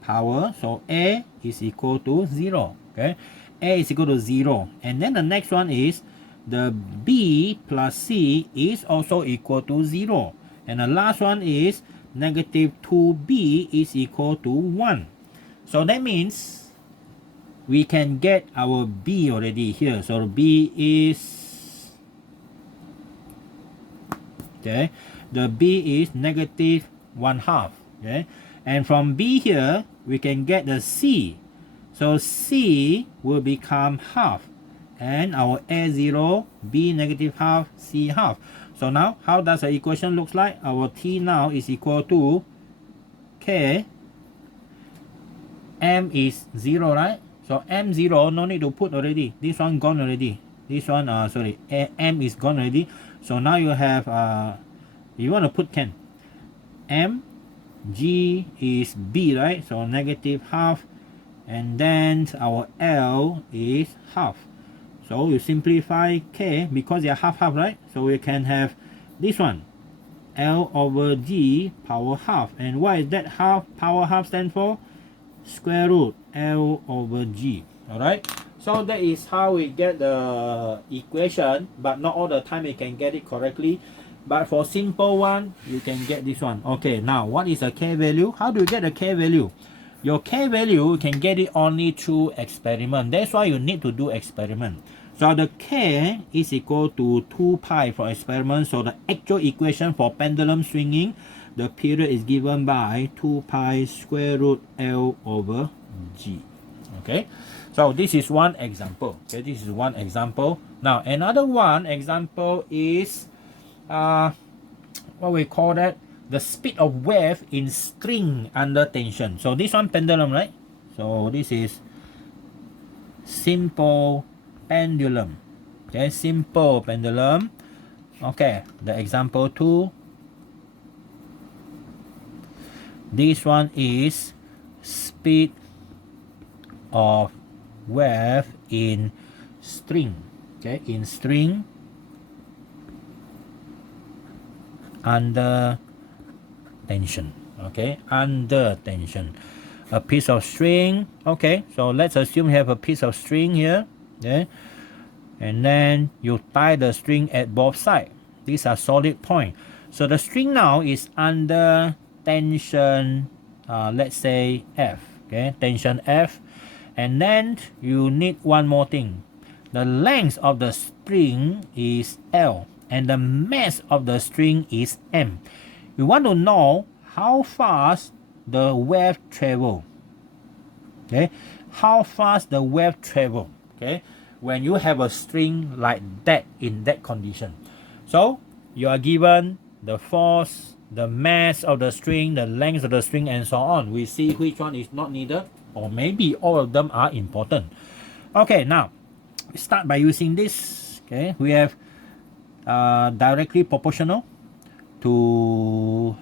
power, so A is equal to 0. Okay, A is equal to 0, and then the next one is the B plus C is also equal to 0. And the last one is negative 2B is equal to 1. So that means we can get our B already here. So B is, okay, the B is negative 1/2. Okay, and from B here we can get the C. So C will become half. And our A0, B negative half, C half. So now, how does the equation looks like? Our T now is equal to K. M is 0, right? So M0, no need to put already. This one gone already. This one, sorry, M is gone already. So now you have, you want to put can. M, G is B, right? So negative half. And then our L is half. So you simplify K, because they are half-half, right? So we can have this one, L over G power half. And what is that half? Power half stand for? Square root L over G. Alright? So that is how we get the equation, but not all the time you can get it correctly. But for simple one, you can get this one. Okay, now what is a K value? How do you get a K value? Your K value, you can get it only through experiment. That's why you need to do experiment. So the K is equal to 2 pi for experiment. So the actual equation for pendulum swinging, the period is given by 2 pi square root L over G. Okay, so this is one example. Okay, this is one example. Now another one example is what we call that, the speed of wave in string under tension. So this one pendulum, right? So this is simple pendulum. Okay, simple pendulum. Okay, the example 2. This one is speed of wave in string. Okay, in string under tension. Okay, under tension. A piece of string. Okay, so let's assume you have a piece of string here. Okay, and then you tie the string at both sides. These are solid points. So the string now is under tension, let's say F. Okay, tension F. And then you need one more thing. The length of the string is L and the mass of the string is M. We want to know how fast the wave travel. Okay, how fast the wave travel. Okay, when you have a string like that in that condition. So you are given the force, the mass of the string, the length of the string, and so on. We see which one is not needed, or maybe all of them are important. Okay, now we start by using this. Okay, we have directly proportional to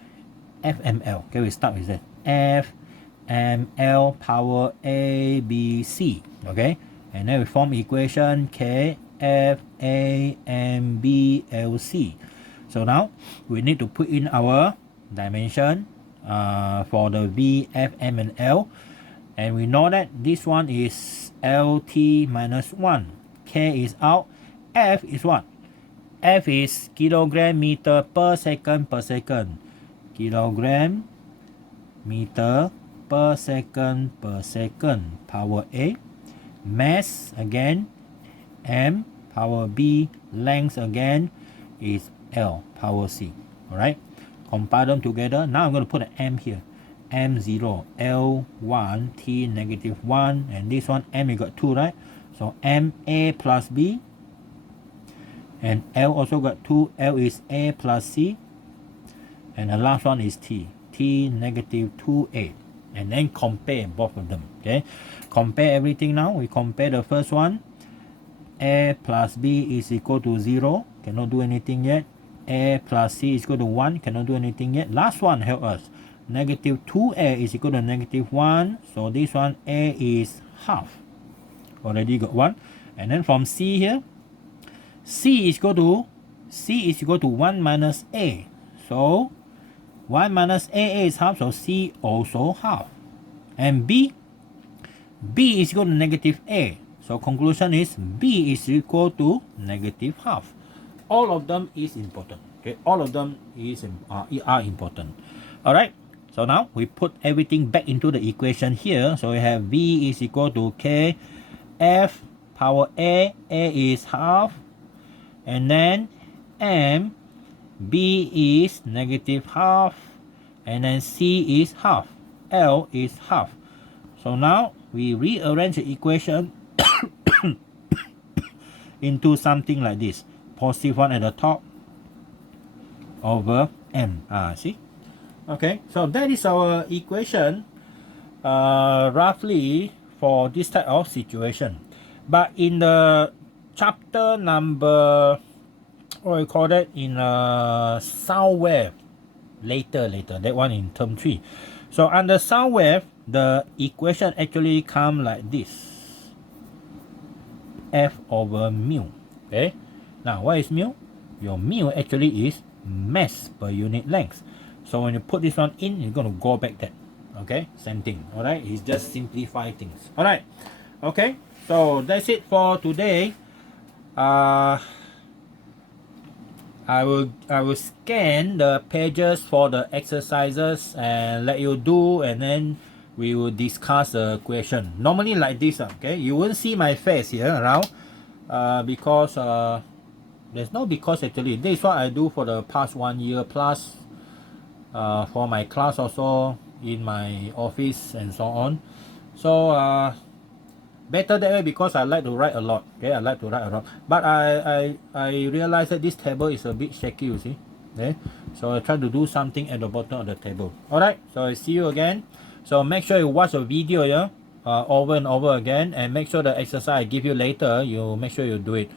FML. Okay, we start with that. FML power ABC. Okay, and then we form equation KFAMBLC. So now we need to put in our dimension for the V, F, M, and L. And we know that this one is LT minus 1. K is out. F is what? F is kilogram meter per second per second. Kilogram meter per second power A. Mass again M, power B. Length again is L, power C. Alright, compile them together. Now I'm going to put an M here. M0, L1, T negative 1, and this one M, you got 2, right? So M A plus B, and L also got 2. L is A plus C, and the last one is T, T negative 2A. And then compare both of them. Okay, compare everything now. We compare the first one. A plus B is equal to 0. Cannot do anything yet. A plus C is equal to 1. Cannot do anything yet. Last one help us. Negative 2A is equal to negative 1. So this one A is half. Already got 1. And then from C here, C is equal to 1 minus A. So 1 minus A is half. So C also half. And B is equal to negative A. So conclusion is B is equal to negative half. All of them is important. Okay, all of them are important. All right. So now we put everything back into the equation here. So we have V is equal to K F power A. A is half, and then M. B is negative half, and then C is half. L is half. So now we rearrange the equation into something like this. Positive 1 at the top over M. See? Okay, so that is our equation roughly for this type of situation. But in the chapter number, what we call that, in sound wave, later, that one in term 3. So under sound wave, the equation actually come like this. F over mu. Okay, now what is mu? Your mu actually is mass per unit length. So when you put this one in, you're going to go back that. Okay, same thing. Alright, it's just simplify things. Alright, okay. So that's it for today. I will scan the pages for the exercises and let you do, and then we will discuss the question. Normally like this, okay? You won't see my face here around, because there's no because actually. This is what I do for the past 1 year plus, for my class also, in my office and so on. So better that way because I like to write a lot. Okay, I like to write a lot. But I realize that this table is a bit shaky, you see. Okay, so I try to do something at the bottom of the table. Alright, so I see you again. So make sure you watch the video, yeah, over and over again, and make sure the exercise I give you later, you make sure you do it.